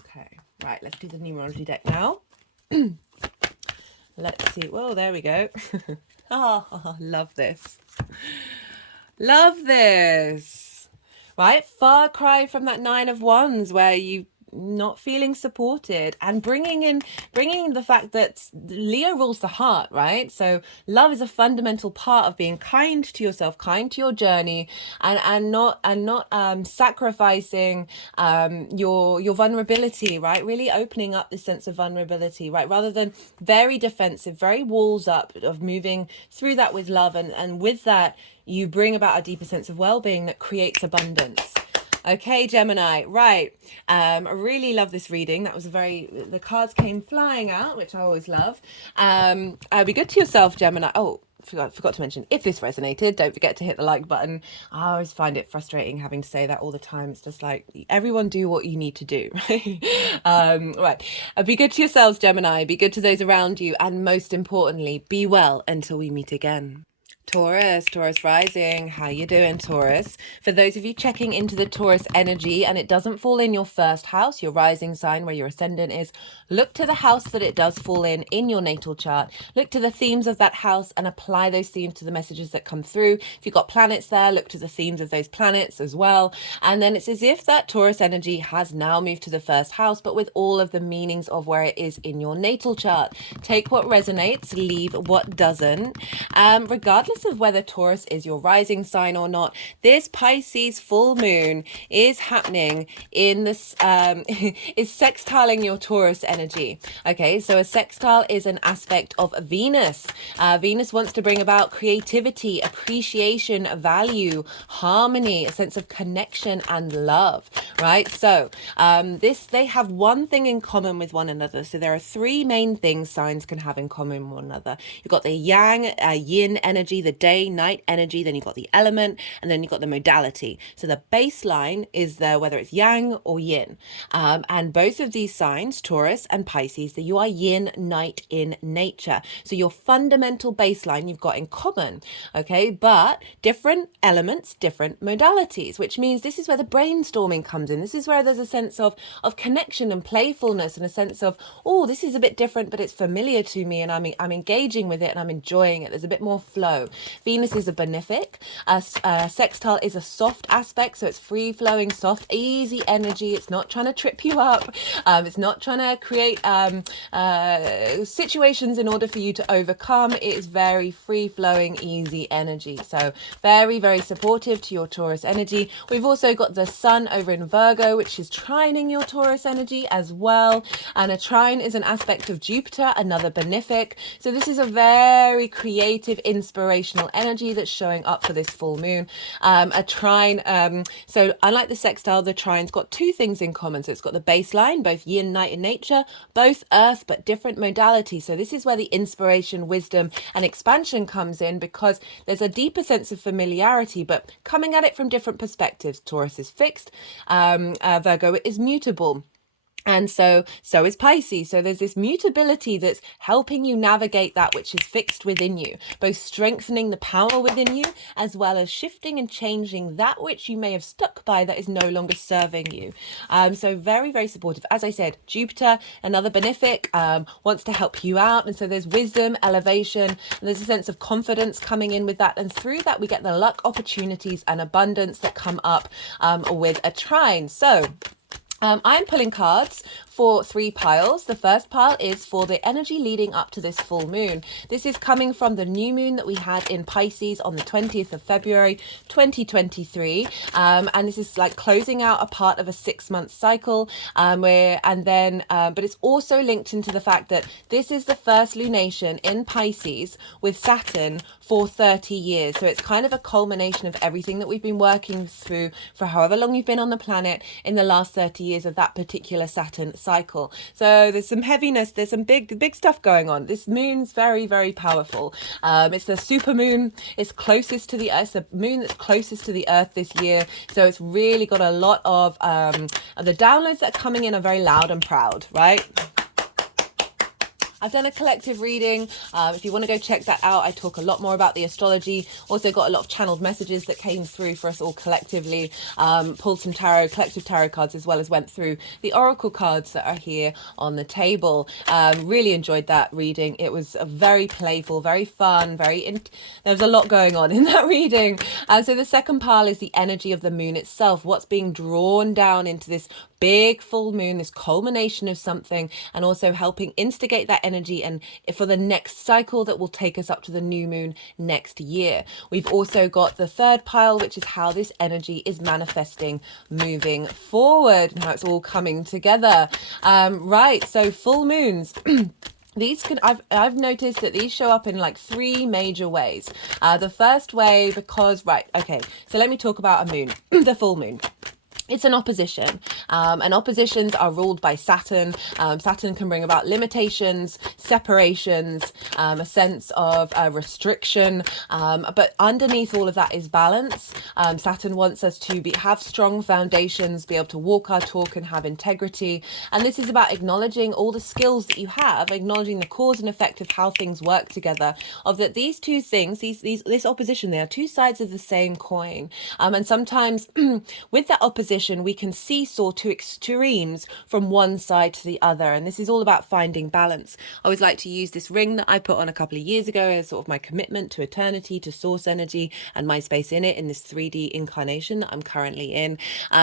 Okay, right, let's do the numerology deck now. Let's see. Well, there we go. Oh, love this. Love this. Right? Far cry from that Nine of Wands where you not feeling supported, and bringing in the fact that Leo rules the heart, right? So love is a fundamental part of being kind to yourself, kind to your journey, and not sacrificing your vulnerability, right? Really opening up this sense of vulnerability, right? Rather than very defensive, very walls up, of moving through that with love, and with that you bring about a deeper sense of well-being that creates abundance. Okay, Gemini, right. I really love this reading. That was the cards came flying out, which I always love. Be good to yourself, Gemini. Oh, forgot to mention, if this resonated, don't forget to hit the like button. I always find it frustrating having to say that all the time. It's just like, everyone do what you need to do, right? Right. Be good to yourselves, Gemini. Be good to those around you. And most importantly, be well until we meet again. Taurus rising. How you doing, Taurus? For those of you checking into the Taurus energy and it doesn't fall in your first house, your rising sign where your ascendant is, look to the house that it does fall in your natal chart. Look to the themes of that house and apply those themes to the messages that come through. If you've got planets there, look to the themes of those planets as well. And then it's as if that Taurus energy has now moved to the first house, but with all of the meanings of where it is in your natal chart. Take what resonates, leave what doesn't. Regardless of whether Taurus is your rising sign or not, this Pisces full moon is happening in this is sextiling your Taurus energy. Okay, so a sextile is an aspect of Venus. Venus wants to bring about creativity, appreciation, value, harmony, a sense of connection and love, right? So they have one thing in common with one another. So there are three main things signs can have in common with one another. You've got the yang, yin energy, the day, night energy, then you've got the element, and then you've got the modality. So the baseline is there, whether it's yang or yin. And both of these signs, Taurus and Pisces, that you are yin, night in nature. So your fundamental baseline you've got in common, okay? But different elements, different modalities, which means this is where the brainstorming comes in. This is where there's a sense of connection and playfulness, and a sense of, oh, this is a bit different, but it's familiar to me, and I'm engaging with it and I'm enjoying it. There's a bit more flow. Venus is a benefic. Sextile is a soft aspect, so it's free flowing, soft, easy energy. It's not trying to trip you up. It's not trying to create situations in order for you to overcome. It is very free flowing, easy energy. So very, very supportive to your Taurus energy. We've also got the sun over in Virgo, which is trining your Taurus energy as well. And a trine is an aspect of Jupiter, another benefic. So this is a very creative, inspirational energy that's showing up for this full moon. A trine, so unlike the sextile, the trine's got two things in common. So it's got the baseline, both yin, night in nature, both earth, but different modalities. So this is where the inspiration, wisdom, and expansion comes in, because there's a deeper sense of familiarity, but coming at it from different perspectives. Taurus is fixed, Virgo is mutable. And so is Pisces. So there's this mutability that's helping you navigate that which is fixed within you, both strengthening the power within you, as well as shifting and changing that which you may have stuck by that is no longer serving you. So very, very supportive. As I said, Jupiter, another benefic, wants to help you out. And so there's wisdom, elevation, and there's a sense of confidence coming in with that. And through that, we get the luck, opportunities, and abundance that come up with a trine. So I'm pulling cards for 3 piles. The first pile is for the energy leading up to this full moon. This is coming from the new moon that we had in Pisces on the 20th of February 2023, and this is like closing out a part of a 6-month cycle, but it's also linked into the fact that this is the first lunation in Pisces with Saturn for 30 years. So it's kind of a culmination of everything that we've been working through for however long you've been on the planet in the last 30 years of that particular Saturn cycle. So there's some heaviness, there's some big stuff going on. This moon's very, very powerful. It's a super moon. It's closest to the Earth. It's a moon that's closest to the Earth this year. So it's really got a lot of the downloads that are coming in are very loud and proud, right? I've done a collective reading. If you want to go check that out, I talk a lot more about the astrology. Also got a lot of channeled messages that came through for us all collectively. Pulled some collective tarot cards, as well as went through the oracle cards that are here on the table. Really enjoyed that reading. It was a very playful, very fun, there was a lot going on in that reading. So the second pile is the energy of the moon itself. What's being drawn down into this big full moon, this culmination of something, and also helping instigate that energy and for the next cycle that will take us up to the new moon next year. We've also got the third pile, which is how this energy is manifesting moving forward and how it's all coming together. Right, so full moons. These I've noticed that these show up in like 3 major ways. The first way, so let me talk about a moon, the full moon. It's an opposition, and oppositions are ruled by Saturn. Saturn can bring about limitations, separations, a sense of restriction, but underneath all of that is balance. Saturn wants us to have strong foundations, be able to walk our talk and have integrity. And this is about acknowledging all the skills that you have, acknowledging the cause and effect of how things work together, of that these two things, this opposition, they are 2 sides of the same coin. And sometimes with that opposition, we can seesaw to extremes from one side to the other, and this is all about finding balance. I always like to use this ring that I put on a couple of years ago as sort of my commitment to eternity, to source energy and my space in it, in this 3D incarnation that I'm currently in,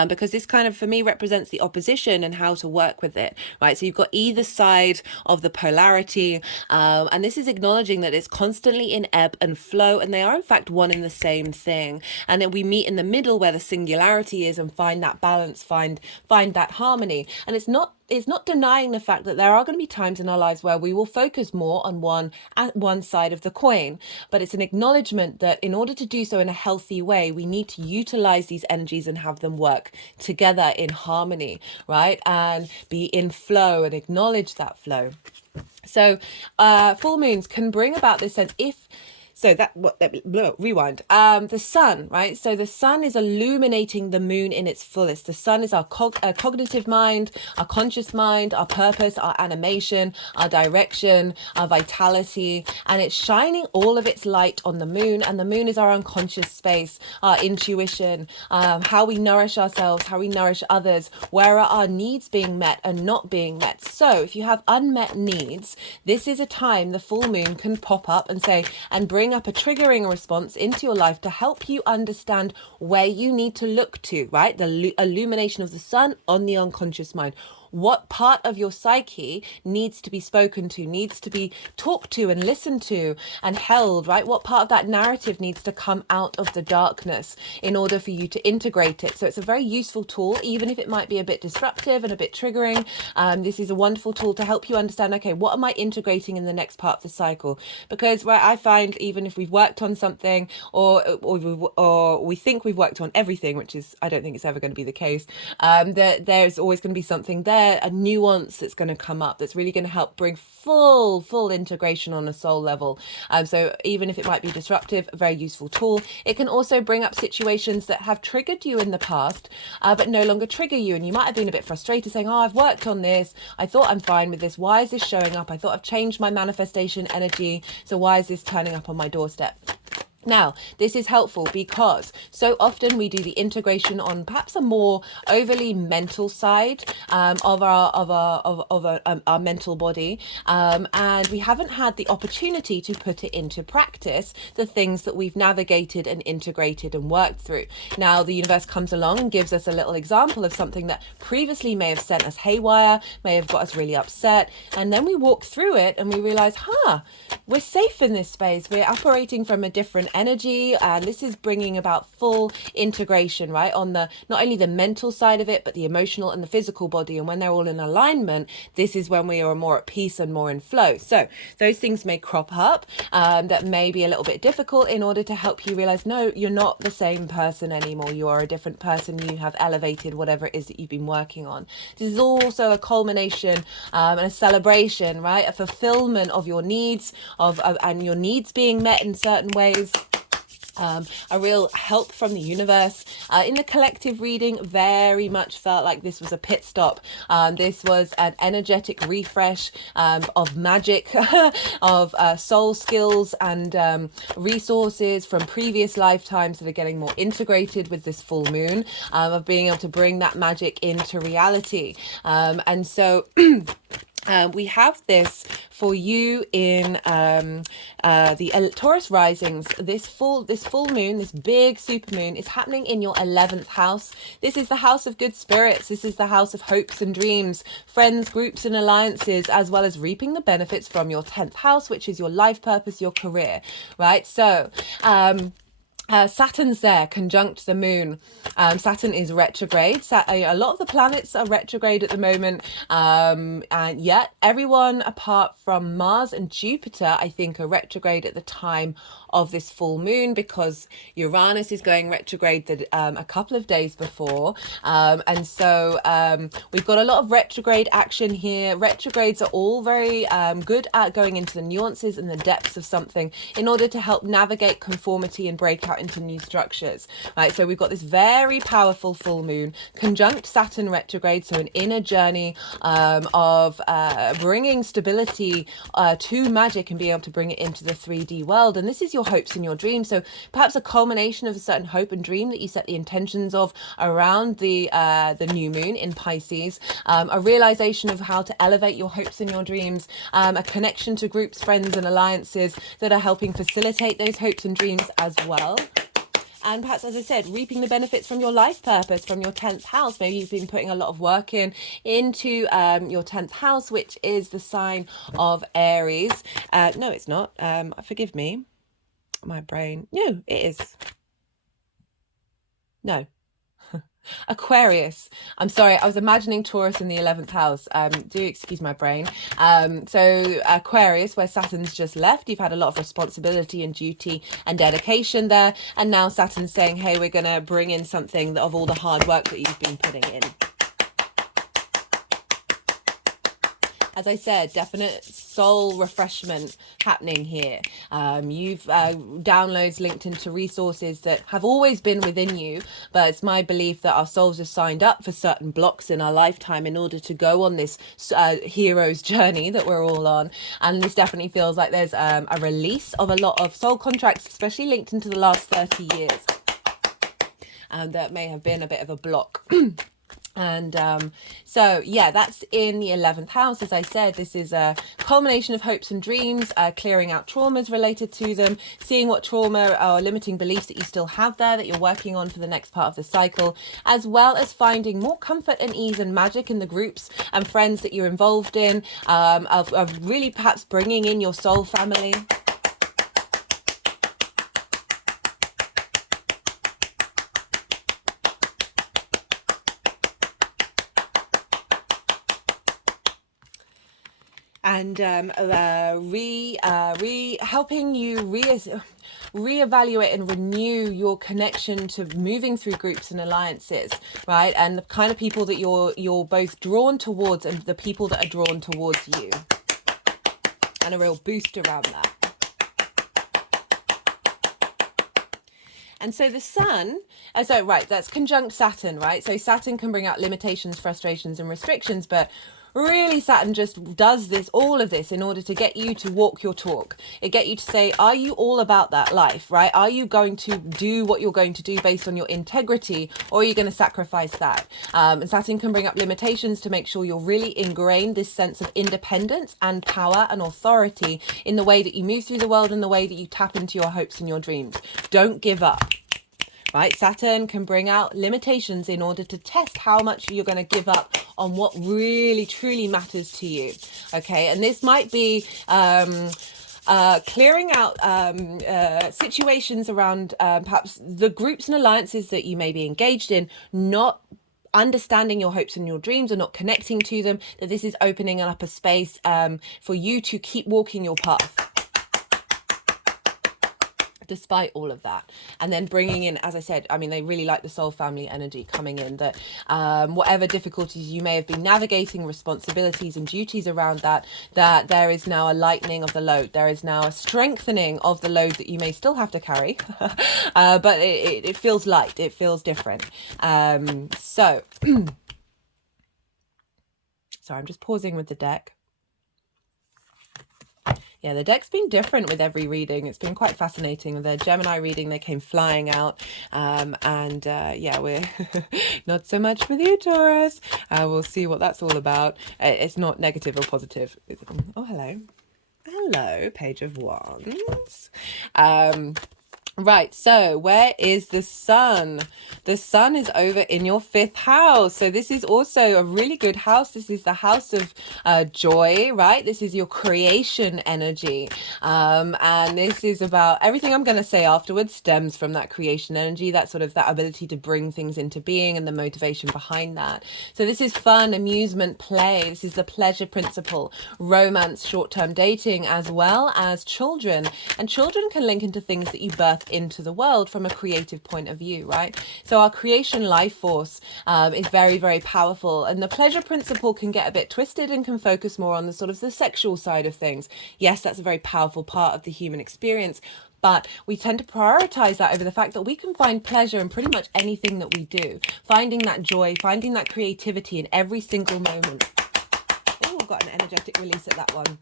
because this kind of for me represents the opposition and how to work with it, right? So you've got either side of the polarity, and this is acknowledging that it's constantly in ebb and flow, and they are in fact one and the same thing, and then we meet in the middle where the singularity is and find that balance, find that harmony. And it's not denying the fact that there are going to be times in our lives where we will focus more on one side of the coin, but it's an acknowledgement that in order to do so in a healthy way, we need to utilize these energies and have them work together in harmony, right? And be in flow and acknowledge that flow. So full moons can bring about this sense rewind. The sun, right? So the sun is illuminating the moon in its fullest. The sun is our cognitive mind, our conscious mind, our purpose, our animation, our direction, our vitality, and it's shining all of its light on the moon. And the moon is our unconscious space, our intuition, how we nourish ourselves, how we nourish others, where are our needs being met and not being met. So if you have unmet needs, this is a time the full moon can pop up and bring up a triggering response into your life to help you understand where you need to look to, right? The illumination of the sun on the unconscious mind. What part of your psyche needs to be spoken to, needs to be talked to and listened to and held, right? What part of that narrative needs to come out of the darkness in order for you to integrate it? So it's a very useful tool, even if it might be a bit disruptive and a bit triggering. This is a wonderful tool to help you understand, okay, what am I integrating in the next part of the cycle? Because I find even if we've worked on something or we think we've worked on everything, which is, I don't think it's ever going to be the case, that there's always going to be something there there a nuance that's going to come up that's really going to help bring full integration on a soul level. So even if it might be disruptive, a very useful tool. It can also bring up situations that have triggered you in the past, but no longer trigger you. And you might have been a bit frustrated saying, oh, I've worked on this. I thought I'm fine with this. Why is this showing up? I thought I've changed my manifestation energy. So why is this turning up on my doorstep? Now, this is helpful because so often we do the integration on perhaps a more overly mental side of our mental body, and we haven't had the opportunity to put it into practice, the things that we've navigated and integrated and worked through. Now, the universe comes along and gives us a little example of something that previously may have sent us haywire, may have got us really upset, and then we walk through it and we realize, we're safe in this space. We're operating from a different energy, and this is bringing about full integration, right, on the not only the mental side of it but the emotional and the physical body. And when they're all in alignment, this is when we are more at peace and more in flow. So those things may crop up that may be a little bit difficult in order to help you realize, no, you're not the same person anymore. You are a different person. You have elevated whatever it is that you've been working on. This is also a culmination and a celebration, right, a fulfillment of your needs, and your needs being met in certain ways. A real help from the universe. In the collective reading, very much felt like this was a pit stop. This was an energetic refresh of magic, of soul skills and resources from previous lifetimes that are getting more integrated with this full moon, of being able to bring that magic into reality. And so we have this for you in the Taurus risings. This full moon, this big super moon, is happening in your 11th house. This is the house of good spirits. This is the house of hopes and dreams, friends, groups and alliances, as well as reaping the benefits from your 10th house, which is your life purpose, your career, right? So Saturn's there, conjunct the moon. Saturn is retrograde. A lot of the planets are retrograde at the moment. And yet everyone apart from Mars and Jupiter, I think, are retrograde at the time of this full moon, because Uranus is going retrograde a couple of days before. And so we've got a lot of retrograde action here. Retrogrades are all very good at going into the nuances and the depths of something in order to help navigate conformity and break out into new structures, right? So we've got this very powerful full moon conjunct Saturn retrograde, so an inner journey of bringing stability to magic and being able to bring it into the 3D world. And this is your hopes and your dreams. So perhaps a culmination of a certain hope and dream that you set the intentions of around the new moon in Pisces, a realization of how to elevate your hopes and your dreams, a connection to groups, friends and alliances that are helping facilitate those hopes and dreams as well. And perhaps, as I said, reaping the benefits from your life purpose, from your 10th house. Maybe you've been putting a lot of work into your 10th house, which is the sign of Aries. No, it's not. Forgive me. My brain. No, it is. No. Aquarius. I'm sorry, I was imagining Taurus in the 11th house. Do excuse my brain. So Aquarius, where Saturn's just left, you've had a lot of responsibility and duty and dedication there. And now Saturn's saying, hey, we're going to bring in something of all the hard work that you've been putting in. As I said, definite soul refreshment happening here. You've downloads linked into resources that have always been within you, but it's my belief that our souls are signed up for certain blocks in our lifetime in order to go on this hero's journey that we're all on. And this definitely feels like there's a release of a lot of soul contracts, especially linked into the last 30 years. And that may have been a bit of a block. And so, yeah, that's in the 11th house. As I said, this is a culmination of hopes and dreams, clearing out traumas related to them, seeing what trauma or limiting beliefs that you still have there that you're working on for the next part of the cycle, as well as finding more comfort and ease and magic in the groups and friends that you're involved in, of really perhaps bringing in your soul family. And helping you reevaluate and renew your connection to moving through groups and alliances, right? And the kind of people that you're both drawn towards and the people that are drawn towards you. And a real boost around that. And so the sun, so right, that's conjunct Saturn, right? So Saturn can bring out limitations, frustrations, and restrictions, but really Saturn just does this, all of this, in order to get you to walk your talk. It get you to say, are you all about that life, right? Are you going to do what you're going to do based on your integrity, or are you going to sacrifice that? And Saturn can bring up limitations to make sure you're really ingrained this sense of independence and power and authority in the way that you move through the world and the way that you tap into your hopes and your dreams. Don't give up. Right, Saturn can bring out limitations in order to test how much you're going to give up on what really truly matters to you. Okay, and this might be clearing out situations around perhaps the groups and alliances that you may be engaged in, not understanding your hopes and your dreams or not connecting to them, that this is opening up a space for you to keep walking your path. Despite all of that, and then bringing in, as I said, I mean, they really like the soul family energy coming in, that whatever difficulties you may have been navigating, responsibilities and duties around that there is now a lightening of the load. There is now a strengthening of the load that you may still have to carry, but it feels light, it feels different. So sorry, I'm just pausing with the deck. Yeah, the deck's been different with every reading. It's been quite fascinating. With the Gemini reading, they came flying out. Yeah, we're not so much with you, Taurus. We'll see what that's all about. It's not negative or positive. Oh, hello. Hello, Page of Wands. Right, so where is the sun? The sun is over in your 5th house. So this is also a really good house. This is the house of joy, right? This is your creation energy. And this is about everything I'm going to say afterwards stems from that creation energy, that sort of that ability to bring things into being and the motivation behind that. So this is fun, amusement, play. This is the pleasure principle, romance, short-term dating, as well as children. And children can link into things that you birth into the world from a creative point of view, right? So our creation life force is very, very powerful, and the pleasure principle can get a bit twisted and can focus more on the sort of the sexual side of things. Yes, that's a very powerful part of the human experience, but we tend to prioritize that over the fact that we can find pleasure in pretty much anything that we do, finding that joy, finding that creativity in every single moment. Oh, I've got an energetic release at that one.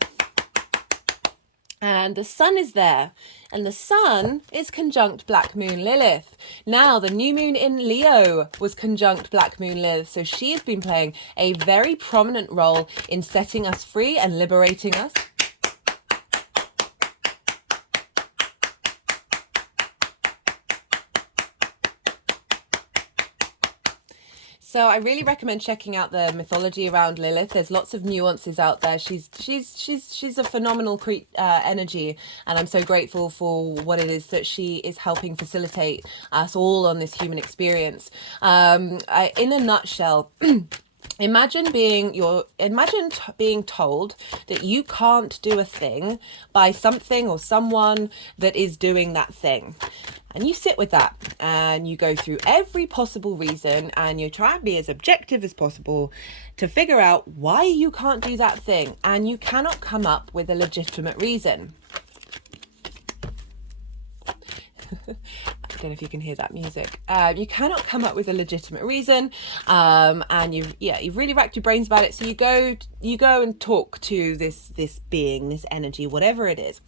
And the sun is there, and the sun is conjunct Black Moon Lilith. Now, the new moon in Leo was conjunct Black Moon Lilith, so she has been playing a very prominent role in setting us free and liberating us. So I really recommend checking out the mythology around Lilith. There's lots of nuances out there. She's a phenomenal energy, and I'm so grateful for what it is that she is helping facilitate us all on this human experience. In a nutshell, imagine being told that you can't do a thing by something or someone that is doing that thing. And you sit with that and you go through every possible reason and you try and be as objective as possible to figure out why you can't do that thing. And you cannot come up with a legitimate reason. I don't know if you can hear that music. You cannot come up with a legitimate reason, and you've really racked your brains about it. So you go and talk to this being, this energy, whatever it is,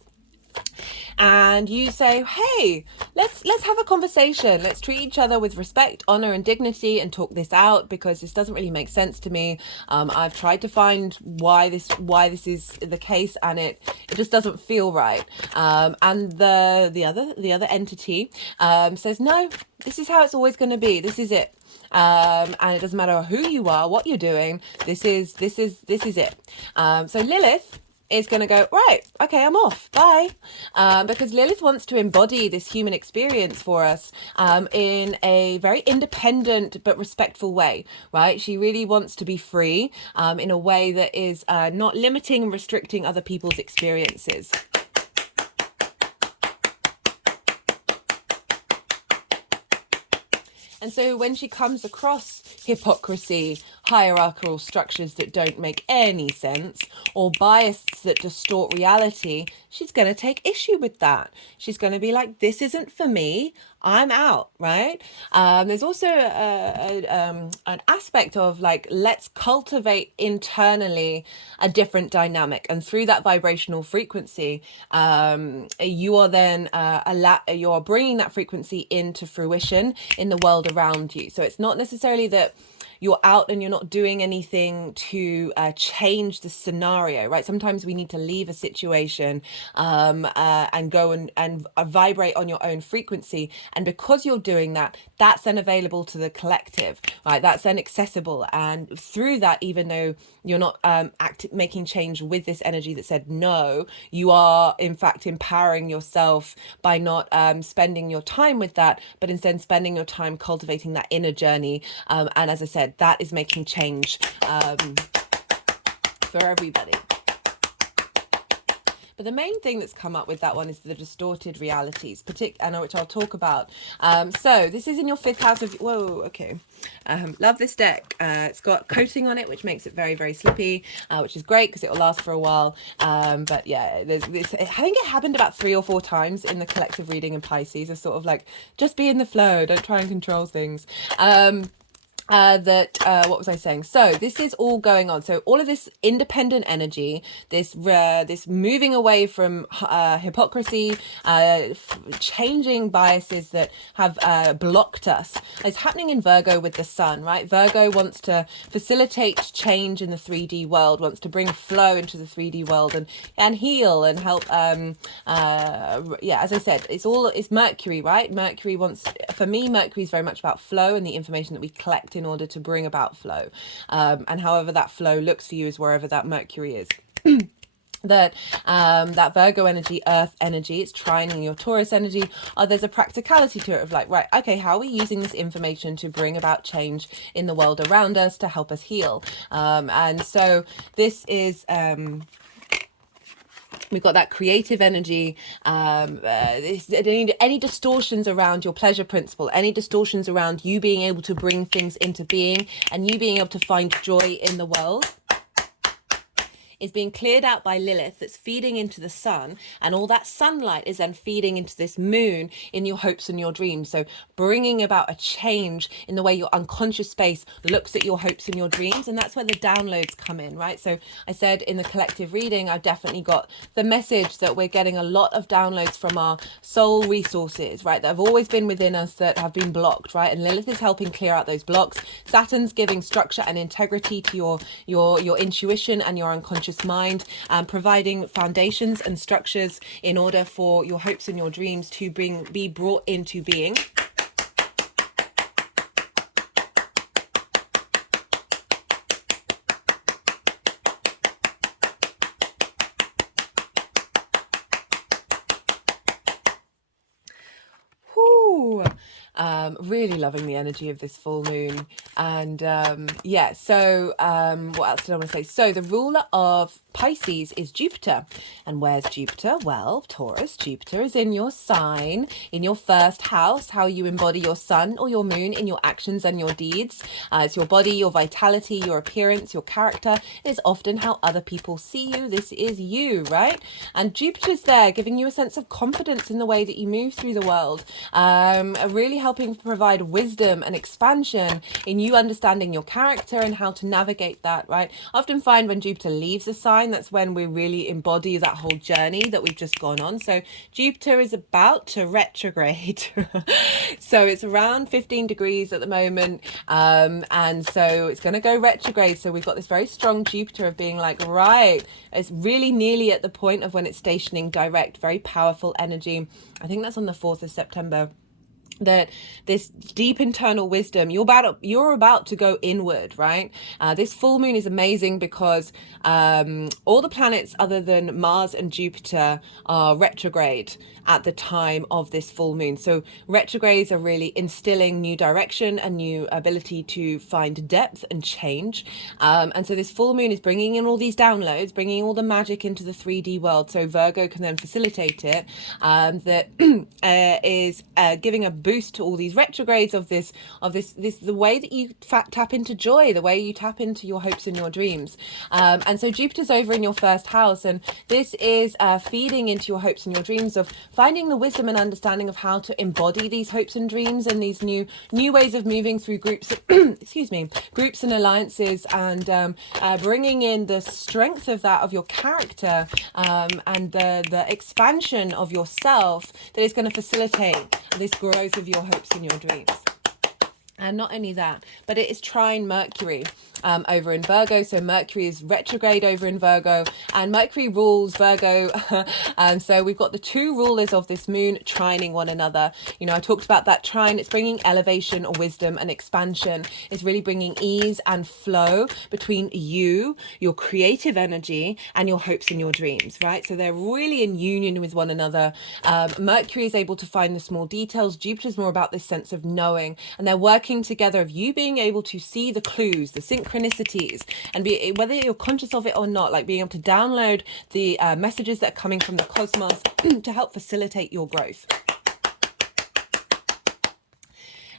and you say, hey, let's have a conversation. Let's treat each other with respect, honor, and dignity, and talk this out, because this doesn't really make sense to me. I've tried to find why this is the case, and it just doesn't feel right. And the other entity says, no, this is how it's always going to be. This is it. And it doesn't matter who you are, what you're doing. This is it. So Lilith is going to go, right, okay, I'm off, bye. Because Lilith wants to embody this human experience for us in a very independent but respectful way, right? She really wants to be free in a way that is not limiting and restricting other people's experiences. And so when she comes across hypocrisy, hierarchical structures that don't make any sense, or biases that distort reality, she's going to take issue with that. She's going to be like, this isn't for me. I'm out, right? There's also an aspect of like, let's cultivate internally a different dynamic. And through that vibrational frequency, you are then you're bringing that frequency into fruition in the world around you. So it's not necessarily that you're out and you're not doing anything to change the scenario, right? Sometimes we need to leave a situation and go and vibrate on your own frequency. And because you're doing that, that's then available to the collective, right? That's then accessible. And through that, even though you're not making change with this energy that said no, you are in fact empowering yourself by not spending your time with that, but instead spending your time cultivating that inner journey. And as I said, that is making change for everybody. But the main thing that's come up with that one is the distorted realities, which I'll talk about. So this is in your 5th house of... Whoa, okay. Love this deck. It's got coating on it, which makes it very, very slippy, which is great because it will last for a while. But yeah, there's this. I think it happened about 3 or 4 times in the collective reading in Pisces. It's sort of like, just be in the flow. Don't try and control things. What was I saying? So this is all going on. So all of this independent energy, this moving away from hypocrisy, changing biases that have blocked us, is happening in Virgo with the sun, right? Virgo wants to facilitate change in the 3D world, wants to bring flow into the 3D world and heal and help. As I said, it's Mercury, right? Mercury is very much about flow and the information that we collect in order to bring about flow, and however that flow looks for you is wherever that Mercury is. That Virgo energy, earth energy, it's trining your Taurus energy. There's a practicality to it of like, right, okay, how are we using this information to bring about change in the world around us to help us heal? And so this is we've got that creative energy, any distortions around your pleasure principle, any distortions around you being able to bring things into being and you being able to find joy in the world, is being cleared out by Lilith, that's feeding into the sun, and all that sunlight is then feeding into this moon in your hopes and your dreams. So bringing about a change in the way your unconscious space looks at your hopes and your dreams, and that's where the downloads come in, right? So I said in the collective reading, I've definitely got the message that we're getting a lot of downloads from our soul resources, right, that have always been within us that have been blocked, right? And Lilith is helping clear out those blocks. Saturn's giving structure and integrity to your intuition and your unconscious mind, providing foundations and structures in order for your hopes and your dreams to be brought into being. Whew. Really loving the energy of this full moon. And so what else did I want to say? So the ruler of Pisces is Jupiter. And where's Jupiter? Well, Taurus, Jupiter is in your sign, in your 1st house, how you embody your sun or your moon in your actions and your deeds. It's your body, your vitality, your appearance, your character. It's often how other people see you. This is you, right? And Jupiter's there giving you a sense of confidence in the way that you move through the world, really helping to provide wisdom and expansion in you understanding your character and how to navigate that, right? I often find when Jupiter leaves a sign, that's when we really embody that whole journey that we've just gone on. So Jupiter is about to retrograde. So it's around 15 degrees at the moment. And so it's going to go retrograde. So we've got this very strong Jupiter of being like, right, it's really nearly at the point of when it's stationing direct, very powerful energy. I think that's on the 4th of September. That this deep internal wisdom, you're about to go inward, right? This full moon is amazing because all the planets other than Mars and Jupiter are retrograde at the time of this full moon. So retrogrades are really instilling new direction and new ability to find depth and change. And so this full moon is bringing in all these downloads, bringing all the magic into the 3D world. So Virgo can then facilitate it. That is giving a boost to all these retrogrades of this the way that you tap into joy, the way you tap into your hopes and your dreams. And so Jupiter's over in your first house, and this is feeding into your hopes and your dreams of finding the wisdom and understanding of how to embody these hopes and dreams and these new ways of moving through groups excuse me, groups and alliances, and bringing in the strength of that, of your character, and the expansion of yourself that is going to facilitate this growth of your hopes and your dreams. And not only that, but it is trine Mercury over in Virgo. So Mercury is retrograde over in Virgo, and Mercury rules Virgo. And so we've got the two rulers of this moon trining one another. You know, I talked about that trine. It's bringing elevation, wisdom, and expansion. It's really bringing ease and flow between you, your creative energy, and your hopes and your dreams, right? So they're really in union with one another. Mercury is able to find the small details. Jupiter's more about this sense of knowing, and they're working together of you being able to see the clues, the synchronicities, and be, whether you're conscious of it or not, like being able to download the messages that are coming from the cosmos to help facilitate your growth.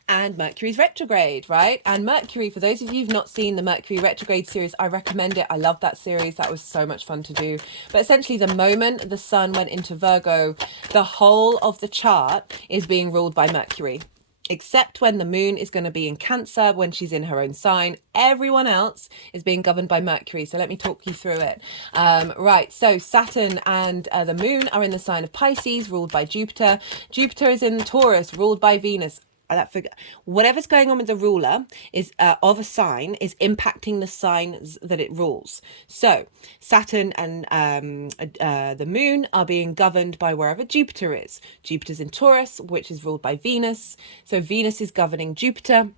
And Mercury's retrograde, right? And Mercury, for those of you who've not seen the Mercury retrograde series, I recommend it. I love that series. That was so much fun to do. But essentially, the moment the sun went into Virgo, the whole of the chart is being ruled by Mercury, except when the moon is going to be in Cancer, when she's in her own sign. Everyone else is being governed by Mercury. So let me talk you through it. Right, so Saturn and the moon are in the sign of Pisces, ruled by Jupiter. Jupiter is in Taurus, ruled by Venus. Whatever's going on with the ruler is of a sign is impacting the signs that it rules. So Saturn and the moon are being governed by wherever Jupiter is. Jupiter's in Taurus, which is ruled by Venus. So Venus is governing Jupiter,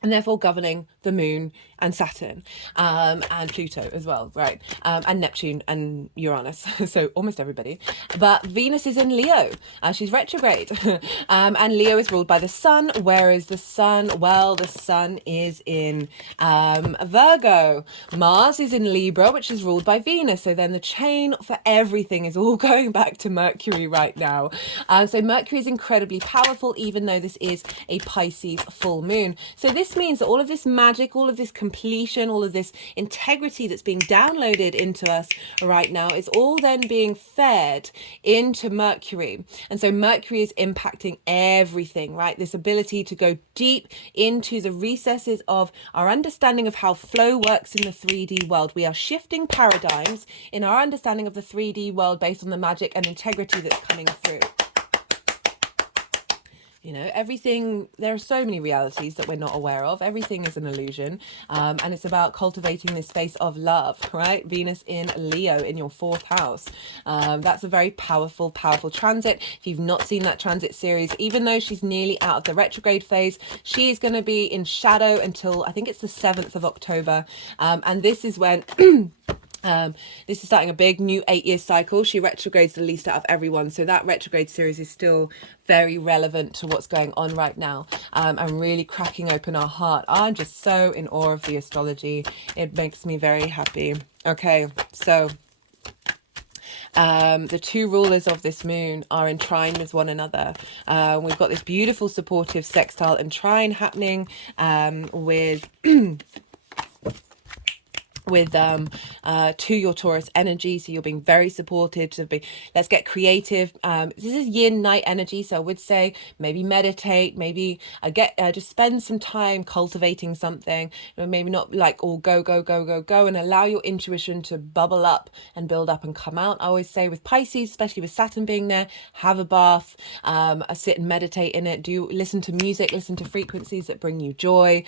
and therefore governing the moon and Saturn, and Pluto as well, right? And Neptune and Uranus, so almost everybody. But Venus is in Leo, she's retrograde, and Leo is ruled by the sun, whereas the sun is in Virgo. Mars is in Libra, which is ruled by Venus, so then the chain for everything is all going back to Mercury right now. So Mercury is incredibly powerful, even though this is a Pisces full moon. So this means that all of this magic, all of this completion, all of this integrity that's being downloaded into us right now is all then being fed into Mercury. And so Mercury is impacting everything, right? This ability to go deep into the recesses of our understanding of how flow works in the 3D world. We are shifting paradigms in our understanding of the 3D world based on the magic and integrity that's coming through. You know, everything, there are so many realities that we're not aware of. Everything is an illusion. And it's about cultivating this space of love, right? Venus in Leo in your 4th house. That's a very powerful, powerful transit. If you've not seen that transit series, even though she's nearly out of the retrograde phase, she's going to be in shadow until I think it's the 7th of October. And this is when... this is starting a big new 8-year cycle. She retrogrades the least out of everyone. So that retrograde series is still very relevant to what's going on right now, and really cracking open our heart. I'm just so in awe of the astrology. It makes me very happy. Okay, so the two rulers of this moon are in trine with one another. We've got this beautiful supportive sextile and trine happening with... to your Taurus energy, so you're being very supportive to be, let's get creative. This is yin night energy, so I would say maybe meditate, maybe just spend some time cultivating something, maybe not like all go and allow your intuition to bubble up and build up and come out. I always say with Pisces, especially with Saturn being there, have a bath, sit and meditate in it, listen to music, listen to frequencies that bring you joy,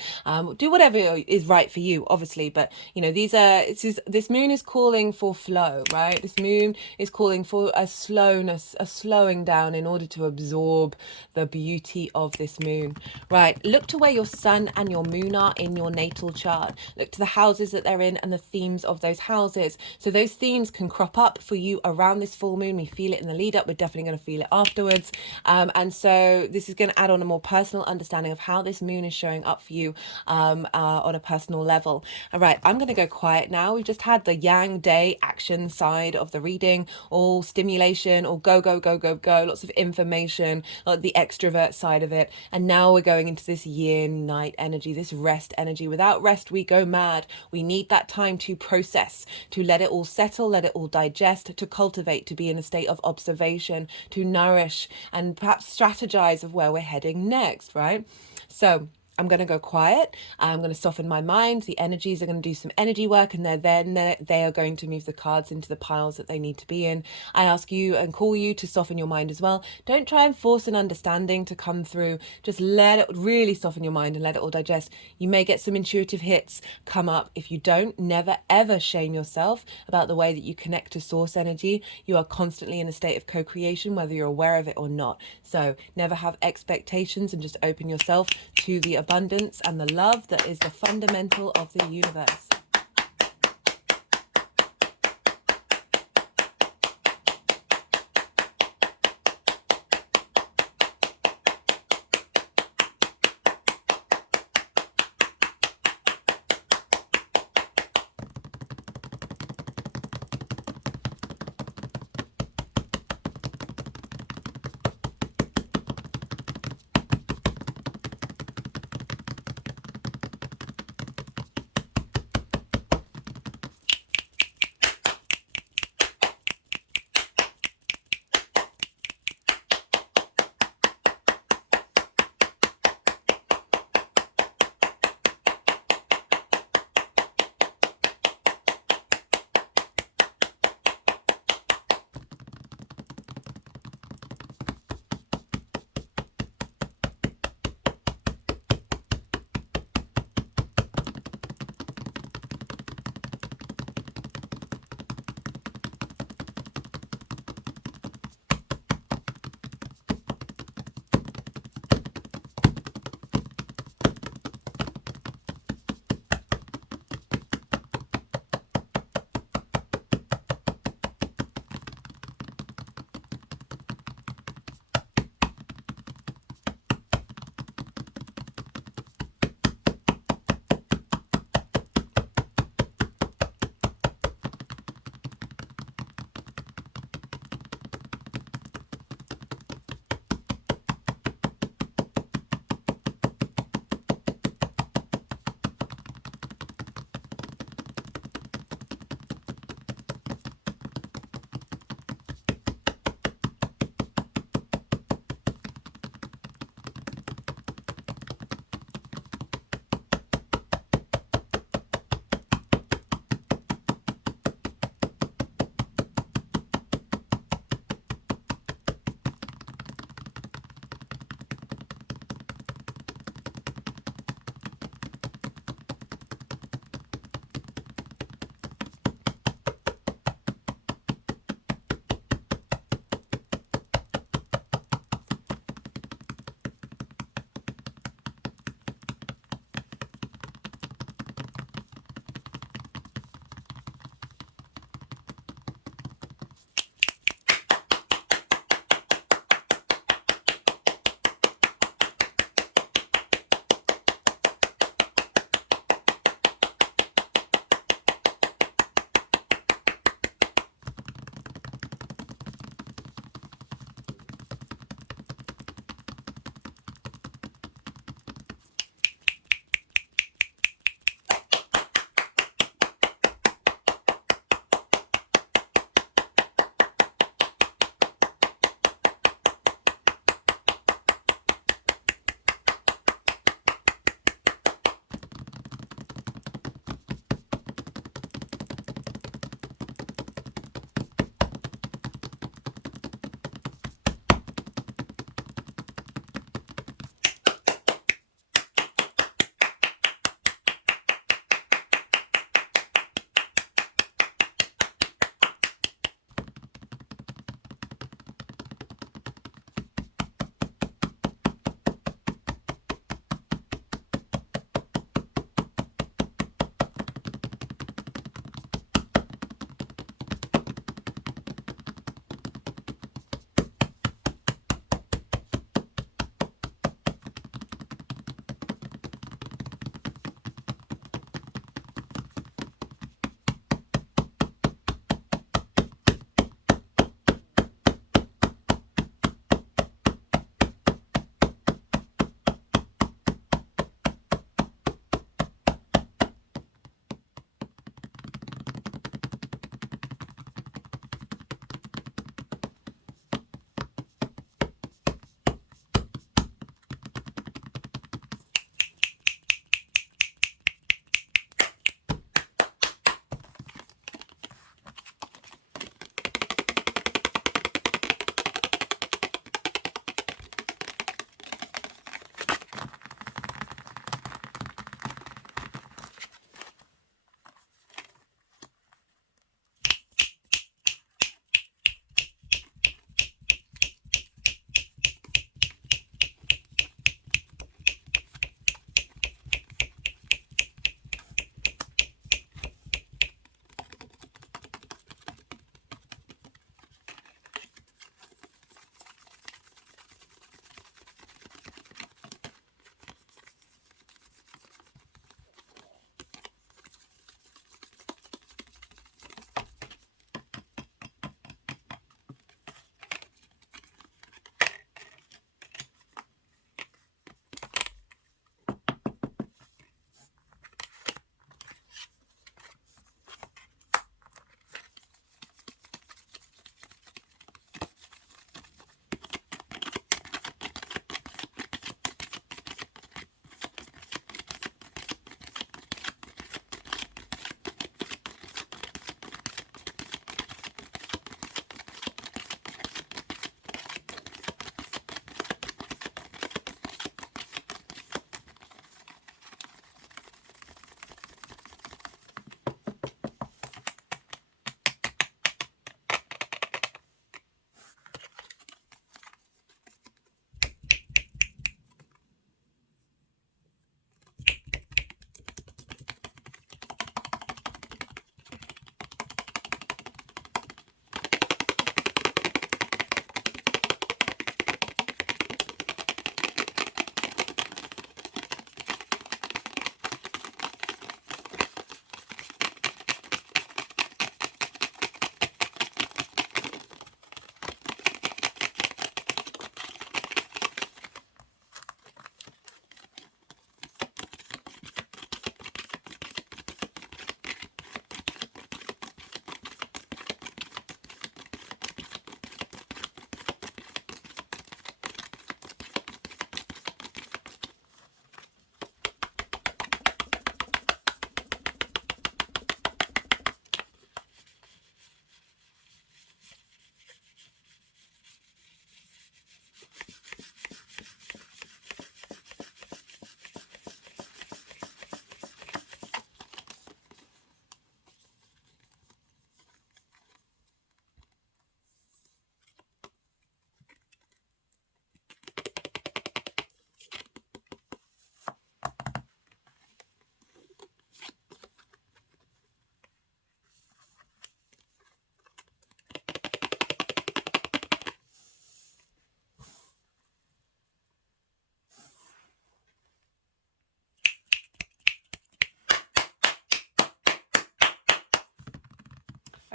do whatever is right for you, obviously. But you know, this moon is calling for flow, right? This moon is calling for a slowness, a slowing down in order to absorb the beauty of this moon, right? Look to where your sun and your moon are in your natal chart. Look to the houses that they're in and the themes of those houses. So those themes can crop up for you around this full moon. We feel it in the lead up. We're definitely going to feel it afterwards. And so this is going to add on a more personal understanding of how this moon is showing up for you on a personal level. All right, I'm going to go quiet now. We've just had the yang day action side of the reading, all stimulation, all go, go, go, go, go, lots of information, like the extrovert side of it. And now we're going into this yin night energy, this rest energy. Without rest, we go mad. We need that time to process, to let it all settle, let it all digest, to cultivate, to be in a state of observation, to nourish, and perhaps strategize of where we're heading next, right? So I'm going to go quiet. I'm going to soften my mind. The energies are going to do some energy work, and they are going to move the cards into the piles that they need to be in. I ask you and call you to soften your mind as well. Don't try and force an understanding to come through. Just let it really soften your mind and let it all digest. You may get some intuitive hits come up. If you don't, never ever shame yourself about the way that you connect to source energy. You are constantly in a state of co-creation, whether you're aware of it or not. So never have expectations, and just open yourself to the abundance and the love that is the fundamental of the universe.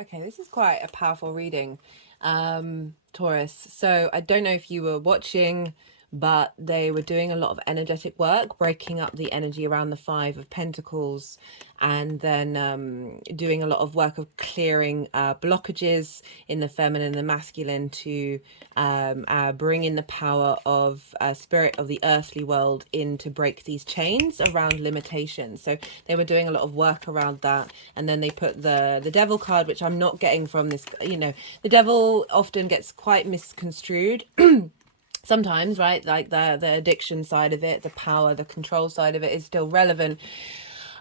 Okay, this is quite a powerful reading, Taurus. So I don't know if you were watching, but they were doing a lot of energetic work, breaking up the energy around the Five of Pentacles, and then doing a lot of work of clearing blockages in the feminine and the masculine to bring in the power of spirit of the earthly world in to break these chains around limitations. So they were doing a lot of work around that, and then they put the devil card, which I'm not getting from this. You know, the devil often gets quite misconstrued sometimes, right? Like the addiction side of it, the power, the control side of it is still relevant,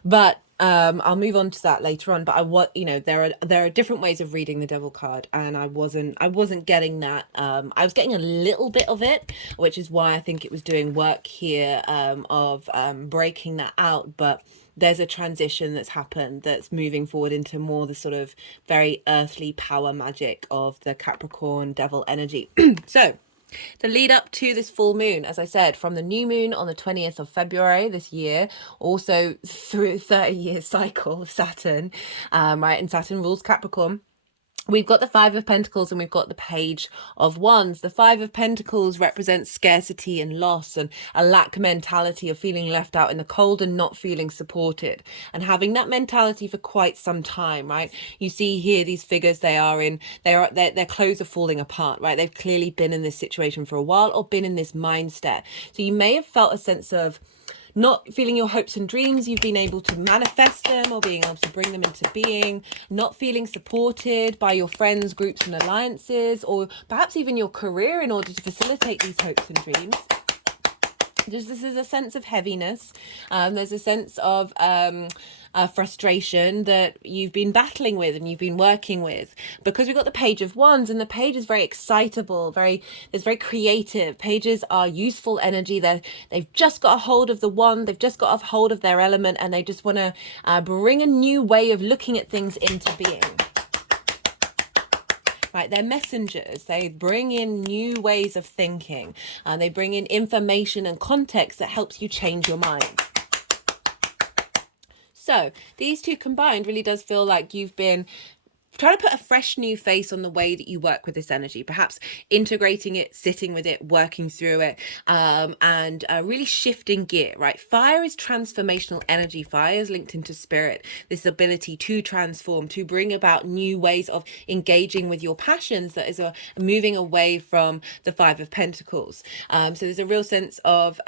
but I'll move on to that later on. But you know, there are different ways of reading the devil card, and I wasn't getting that. I was getting a little bit of it, which is why I think it was doing work here of breaking that out. But there's a transition that's happened that's moving forward into more the sort of very earthly power magic of the Capricorn devil energy. So the lead up to this full moon, as I said, from the new moon on the 20th of February this year, also through 30-year cycle of Saturn, right? And Saturn rules Capricorn. We've got the Five of Pentacles and we've got the Page of Wands. The Five of Pentacles represents scarcity and loss and a lack mentality of feeling left out in the cold and not feeling supported, and having that mentality for quite some time, right? You see here these figures, their clothes are falling apart, right? They've clearly been in this situation for a while or been in this mindset. So you may have felt a sense of not feeling your hopes and dreams, you've been able to manifest them or being able to bring them into being, not feeling supported by your friends, groups and alliances, or perhaps even your career in order to facilitate these hopes and dreams. This is a sense of heaviness. There's a sense of frustration that you've been battling with and you've been working with, because we've got the Page of Wands, and the page is very excitable, it's very creative. Pages are useful energy. They've just got a hold of the wand, they've just got a hold of their element, and they just want to bring a new way of looking at things into being. Right, they're messengers. They bring in new ways of thinking, and they bring in information and context that helps you change your mind. So these two combined really does feel like you've been trying to put a fresh new face on the way that you work with this energy, perhaps integrating it, sitting with it, working through it, and really shifting gear, right? Fire is transformational energy. Fire is linked into spirit, this ability to transform, to bring about new ways of engaging with your passions, that is moving away from the Five of Pentacles. So there's a real sense of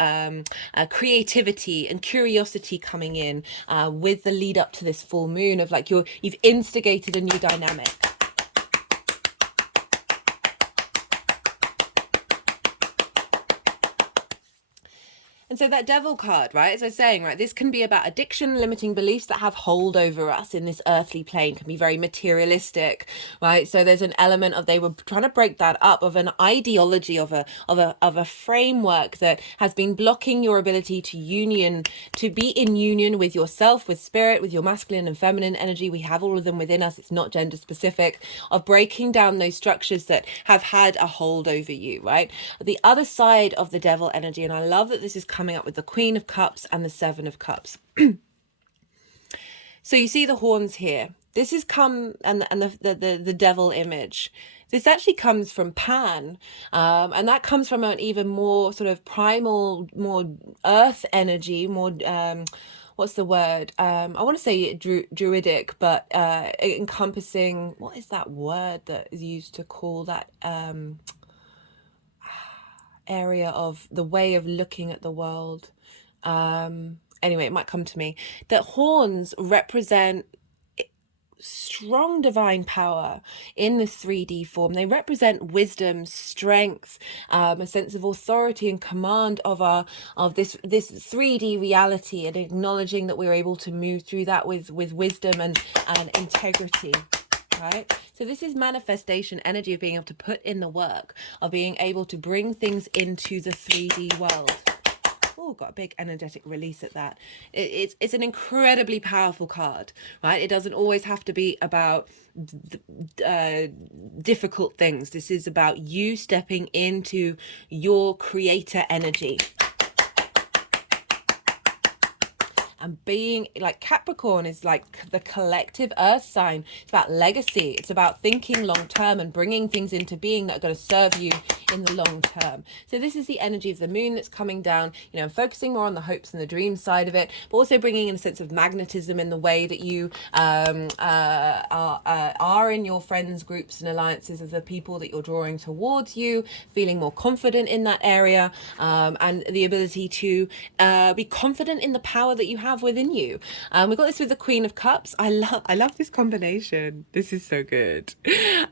creativity and curiosity coming in with the lead up to this full moon, of like you've instigated a new dynamic. And so that devil card, right, as I was saying, right, this can be about addiction, limiting beliefs that have hold over us in this earthly plane, can be very materialistic, right? So there's an element of, they were trying to break that up, of an ideology, of a framework that has been blocking your ability to be in union with yourself, with spirit, with your masculine and feminine energy. We have all of them within us. It's not gender specific, of breaking down those structures that have had a hold over you, right? The other side of the devil energy, and I love that this is coming up with the Queen of Cups and the Seven of Cups. So you see the horns here. This is and the devil image. This actually comes from Pan, and that comes from an even more sort of primal, more earth energy, more what's the word? I want to say druidic, but encompassing, what is that word that is used to call that area of the way of looking at the world? Anyway, it might come to me. That horns represent strong divine power in this 3D form. They represent wisdom, strength, a sense of authority and command of this 3D reality, and acknowledging that we're able to move through that with wisdom and integrity. Right? So this is manifestation energy, of being able to put in the work, of being able to bring things into the 3D world. Oh, got a big energetic release at that. It's an incredibly powerful card, right? It doesn't always have to be about difficult things. This is about you stepping into your creator energy. And being like Capricorn is like the collective earth sign. It's about legacy. It's about thinking long term and bringing things into being that are going to serve you in the long term. So this is the energy of the moon that's coming down, you know, focusing more on the hopes and the dreams side of it, but also bringing in a sense of magnetism in the way that you are in your friends, groups and alliances of the people that you're drawing towards you, feeling more confident in that area, and the ability to be confident in the power that you have within you. We've got this with the Queen of Cups. I love this combination. This is so good.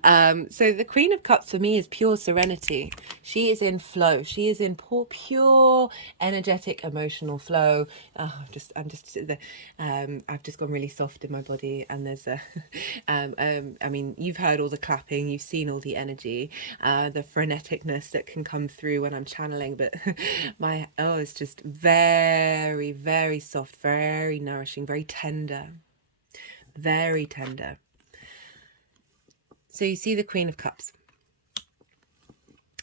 So the Queen of Cups for me is pure serenity. She is in flow. She is in pure energetic emotional flow. I've just gone really soft in my body, and there's a I mean, you've heard all the clapping, you've seen all the energy, the freneticness that can come through when I'm channeling, but it's just very, very soft, very nourishing, very tender, very tender. So you see the Queen of Cups.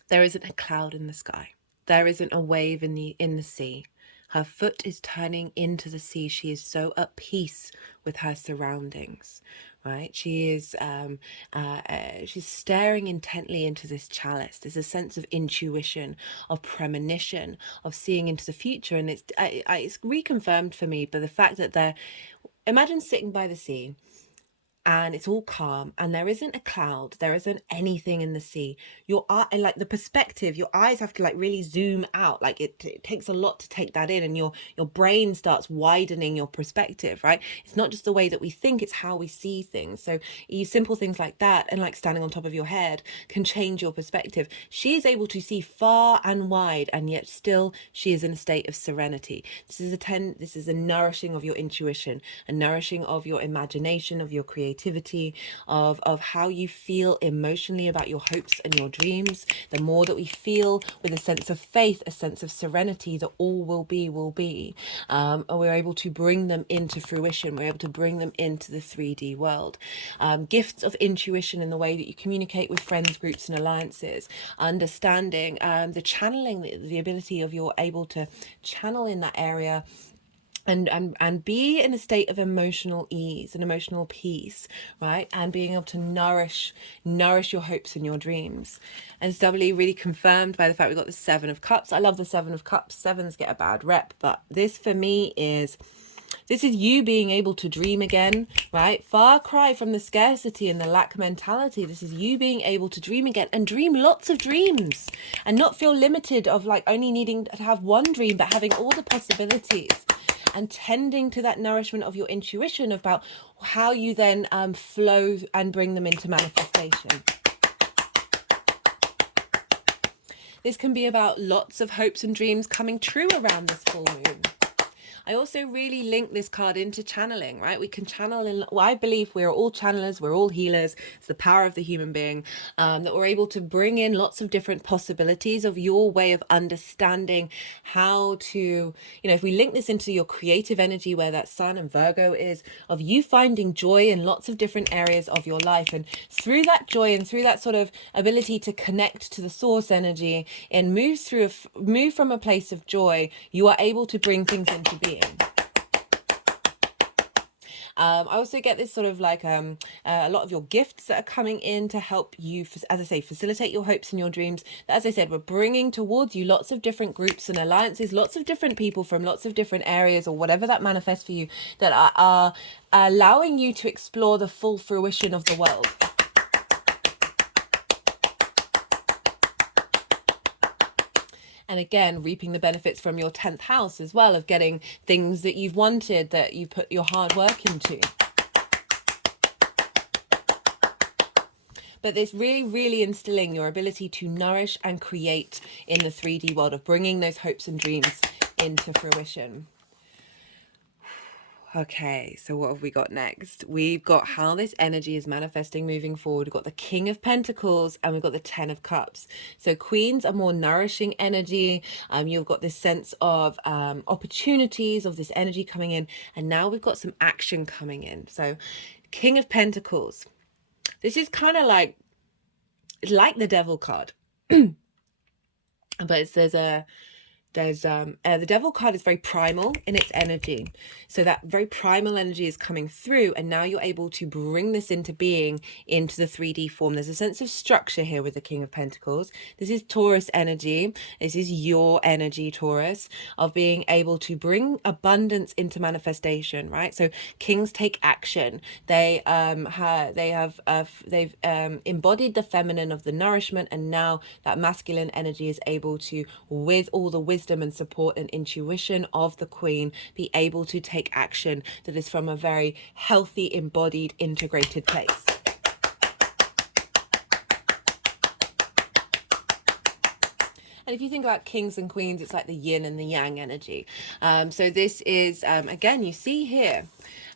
There isn't a cloud in the sky. There isn't a wave in the sea. Her foot is turning into the sea. She is so at peace with her surroundings, right? She is she's staring intently into this chalice. There's a sense of intuition, of premonition, of seeing into the future, and it's reconfirmed for me by the fact that imagine sitting by the sea, and it's all calm and there isn't a cloud, there isn't anything in the sea. Your eye, like the perspective, your eyes have to like really zoom out. Like it takes a lot to take that in, and your brain starts widening your perspective, right? It's not just the way that we think, it's how we see things. So simple things like that, and like standing on top of your head, can change your perspective. She is able to see far and wide, and yet still she is in a state of serenity. This is a nourishing of your intuition, a nourishing of your imagination, of your creativity, of how you feel emotionally about your hopes and your dreams. The more that we feel with a sense of faith, a sense of serenity that all will be, we're able to bring them into fruition. We're able to bring them into the 3D world. Gifts of intuition in the way that you communicate with friends, groups and alliances, understanding the channeling, the ability of you're able to channel in that area, and be in a state of emotional ease and emotional peace, right? And being able to nourish your hopes and your dreams. And it's doubly really confirmed by the fact we've got the 7 of Cups. I love the 7 of Cups. Sevens get a bad rep, but this for me is you being able to dream again, right? Far cry from the scarcity and the lack mentality. This is you being able to dream again, and dream lots of dreams, and not feel limited of like only needing to have one dream, but having all the possibilities, and tending to that nourishment of your intuition about how you then flow and bring them into manifestation. This can be about lots of hopes and dreams coming true around this full moon. I also really link this card into channeling, right? We can channel in, well, I believe we're all channelers, we're all healers. It's the power of the human being, that we're able to bring in lots of different possibilities of your way of understanding how to, you know, if we link this into your creative energy, where that Sun and Virgo is, of you finding joy in lots of different areas of your life. And through that joy and through that sort of ability to connect to the source energy and move from a place of joy, you are able to bring things into being. I also get this sort of like a lot of your gifts that are coming in to help you, as I say, facilitate your hopes and your dreams. As I said, we're bringing towards you lots of different groups and alliances, lots of different people from lots of different areas, or whatever that manifests for you, that are allowing you to explore the full fruition of the world. And again, reaping the benefits from your 10th house as well, of getting things that you've wanted, that you put your hard work into. But it's really, really instilling your ability to nourish and create in the 3D world, of bringing those hopes and dreams into fruition. Okay, so what have we got next? We've got how this energy is manifesting moving forward. We've got the King of Pentacles and we've got the 10 of Cups. So Queens are more nourishing energy. You've got this sense of opportunities, of this energy coming in. And now we've got some action coming in. So King of Pentacles. This is kind of like the Devil card. But there's there's the Devil card is very primal in its energy. So that very primal energy is coming through, and now you're able to bring this into being, into the 3D form. There's a sense of structure here with the King of Pentacles. This is Taurus energy. This is your energy, Taurus, of being able to bring abundance into manifestation, right? So kings take action. They've embodied the feminine of the nourishment, and now that masculine energy is able to, with all the wisdom and support and intuition of the Queen, be able to take action that is from a very healthy, embodied, integrated place. And if you think about kings and queens, it's like the yin and the yang energy. So this is, again, you see here,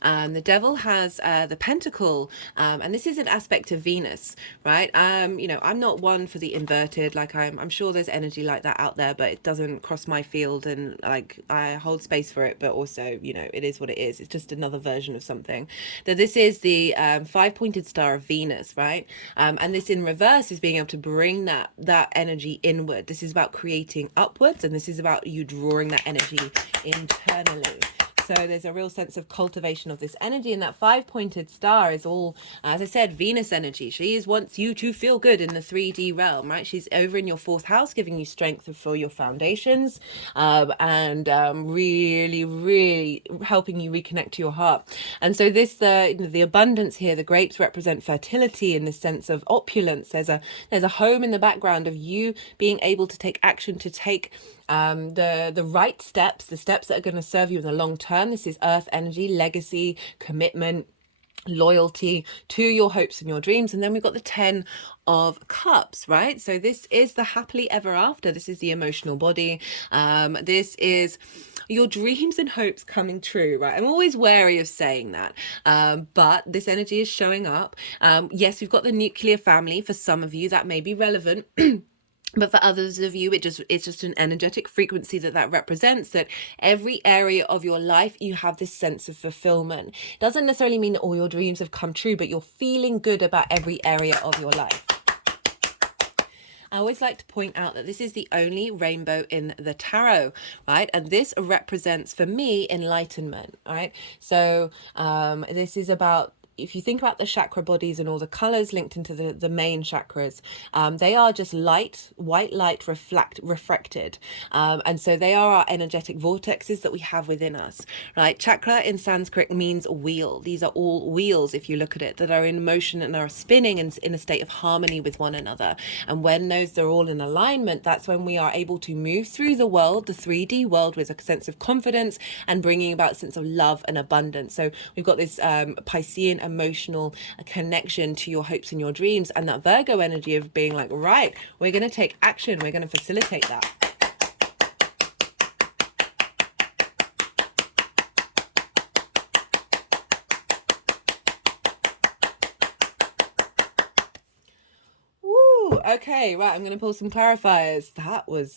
the Devil has the pentacle, and this is an aspect of Venus, right? You know, I'm not one for the inverted. Like, I'm sure there's energy like that out there, but it doesn't cross my field, and like I hold space for it. But also, you know, it is what it is. It's just another version of something. That this is the five-pointed star of Venus, right? And this in reverse is being able to bring that energy inward. This is about creating upwards, and this is about you drawing that energy internally. So there's a real sense of cultivation of this energy, and that five-pointed star is all, as I said, Venus energy. She wants you to feel good in the 3D realm, right? She's over in your fourth house, giving you strength for your foundations, and really, really helping you reconnect to your heart. And so this, the abundance here, the grapes represent fertility in the sense of opulence. There's a home in the background of you being able to take action, to take the right steps, the steps that are going to serve you in the long term. This is earth energy, legacy, commitment, loyalty to your hopes and your dreams. And then we've got the 10 of Cups, right? So this is the happily ever after. This is the emotional body. This is your dreams and hopes coming true, right? I'm always wary of saying that, but this energy is showing up. Yes, we've got the nuclear family. For some of you that may be relevant. But for others of you, it's just an energetic frequency that represents that every area of your life, you have this sense of fulfillment. It doesn't necessarily mean that all your dreams have come true, but you're feeling good about every area of your life. I always like to point out that this is the only rainbow in the tarot, right? And this represents, for me, enlightenment, right? So this is about, if you think about the chakra bodies and all the colors linked into the main chakras, they are just light, white light refracted. And so they are our energetic vortexes that we have within us, right? Chakra in Sanskrit means wheel. These are all wheels, if you look at it, that are in motion and are spinning and in a state of harmony with one another. And when those are all in alignment, that's when we are able to move through the world, the 3D world, with a sense of confidence and bringing about a sense of love and abundance. So we've got this Piscean emotional connection to your hopes and your dreams, and that Virgo energy of being like, right, we're going to take action, we're going to facilitate that. Okay, right, I'm going to pull some clarifiers.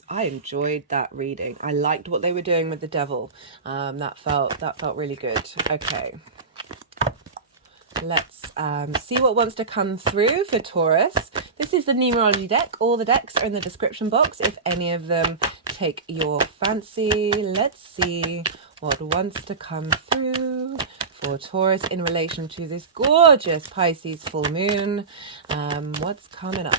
I enjoyed that reading. I liked what they were doing with the Devil. That felt really good. Okay. Let's see what wants to come through for Taurus. This is the numerology deck. All the decks are in the description box if any of them take your fancy. Let's see what wants to come through for Taurus in relation to this gorgeous Pisces full moon. What's coming up?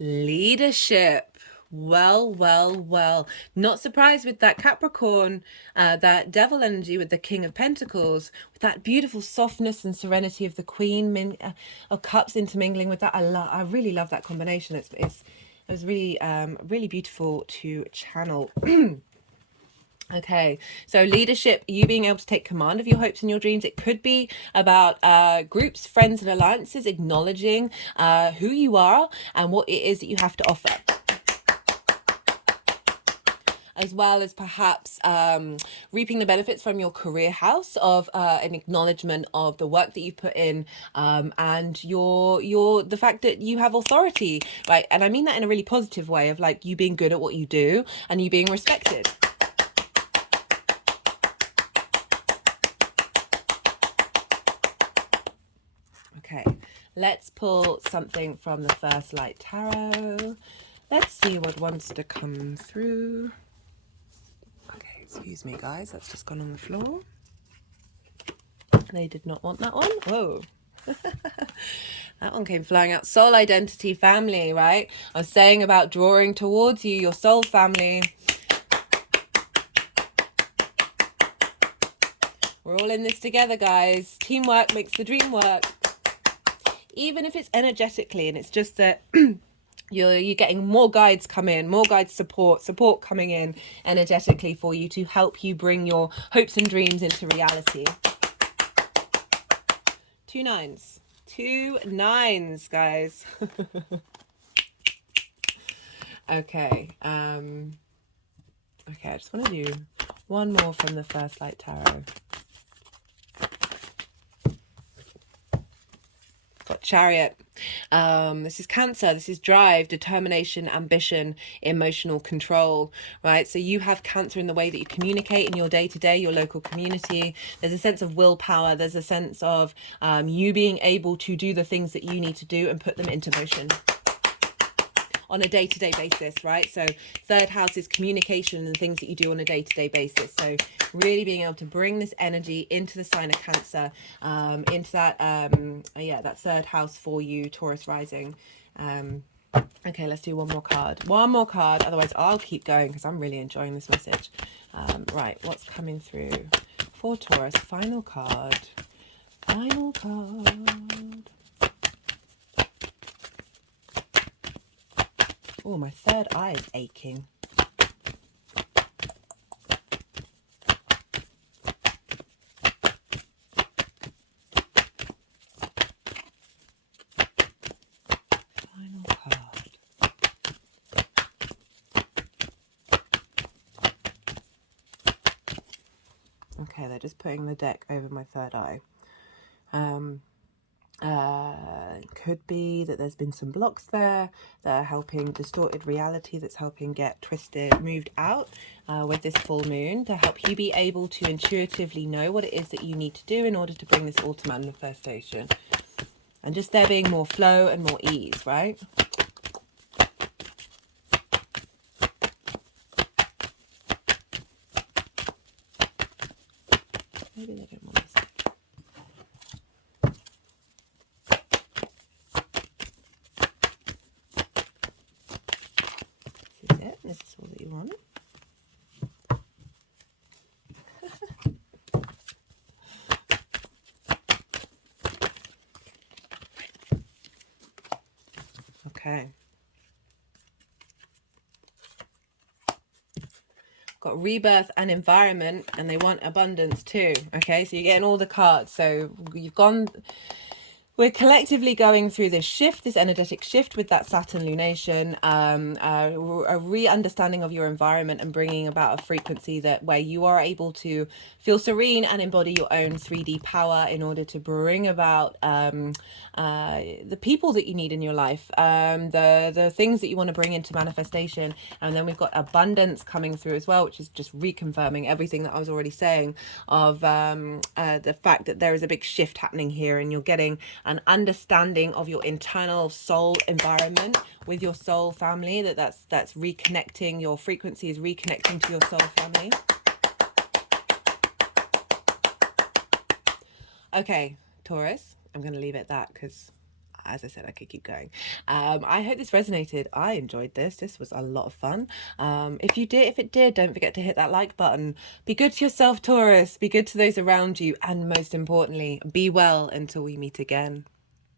Leadership. Well. Not surprised with that Capricorn, that Devil energy with the King of Pentacles, with that beautiful softness and serenity of the Queen of Cups intermingling with that. I really love that combination. It was really beautiful to channel. Okay, so leadership, you being able to take command of your hopes and your dreams. It could be about groups, friends and alliances acknowledging who you are and what it is that you have to offer. As well as perhaps reaping the benefits from your career house of an acknowledgement of the work that you put in, and the fact that you have authority, right? And I mean that in a really positive way of like you being good at what you do and you being respected. Okay, let's pull something from the First Light Tarot. Let's see what wants to come through. Okay, excuse me, guys. That's just gone on the floor. They did not want that one. Whoa. That one came flying out. Soul identity, family, right? I was saying about drawing towards you, your soul family. We're all in this together, guys. Teamwork makes the dream work. Even if it's energetically, and it's just that you're getting more guides come in, more guides support coming in energetically for you to help you bring your hopes and dreams into reality. 2 9s. 2 9s, guys. Okay. Okay, I just want to do one more from the First Light Tarot. Got Chariot. This is Cancer. This is drive, determination, ambition, emotional control, right? So you have Cancer in the way that you communicate in your day-to-day, your local community. There's a sense of willpower. There's a sense of you being able to do the things that you need to do and put them into motion on a day-to-day basis, right? So third house is communication and things that you do on a day-to-day basis. So really being able to bring this energy into the sign of Cancer, into that that third house for you, Taurus rising. Okay, let's do one more card, otherwise I'll keep going because I'm really enjoying this message. Right, what's coming through for Taurus? Final card. Oh, my third eye is aching. Final card. Okay, they're just putting the deck over my third eye. Could be that there's been some blocks there that are helping distorted reality, that's helping get twisted, moved out with this full moon, to help you be able to intuitively know what it is that you need to do in order to bring this all to manifestation. And just there being more flow and more ease, right? Maybe they don't want this. This is it. This is all that you want. Okay. Got rebirth and environment, and they want abundance too. Okay, so you're getting all the cards. So we're collectively going through this shift, this energetic shift with that Saturn lunation, a re-understanding of your environment and bringing about a frequency that where you are able to feel serene and embody your own 3D power in order to bring about the people that you need in your life, the things that you want to bring into manifestation. And then we've got abundance coming through as well, which is just reconfirming everything that I was already saying of the fact that there is a big shift happening here, and you're getting an understanding of your internal soul environment with your soul family, that's reconnecting, your frequency is reconnecting to your soul family. Okay, Taurus, I'm going to leave it at that because, as I said, I could keep going. I hope this resonated. I enjoyed this. This was a lot of fun. If it did, don't forget to hit that like button. Be good to yourself, Taurus. Be good to those around you. And most importantly, be well until we meet again.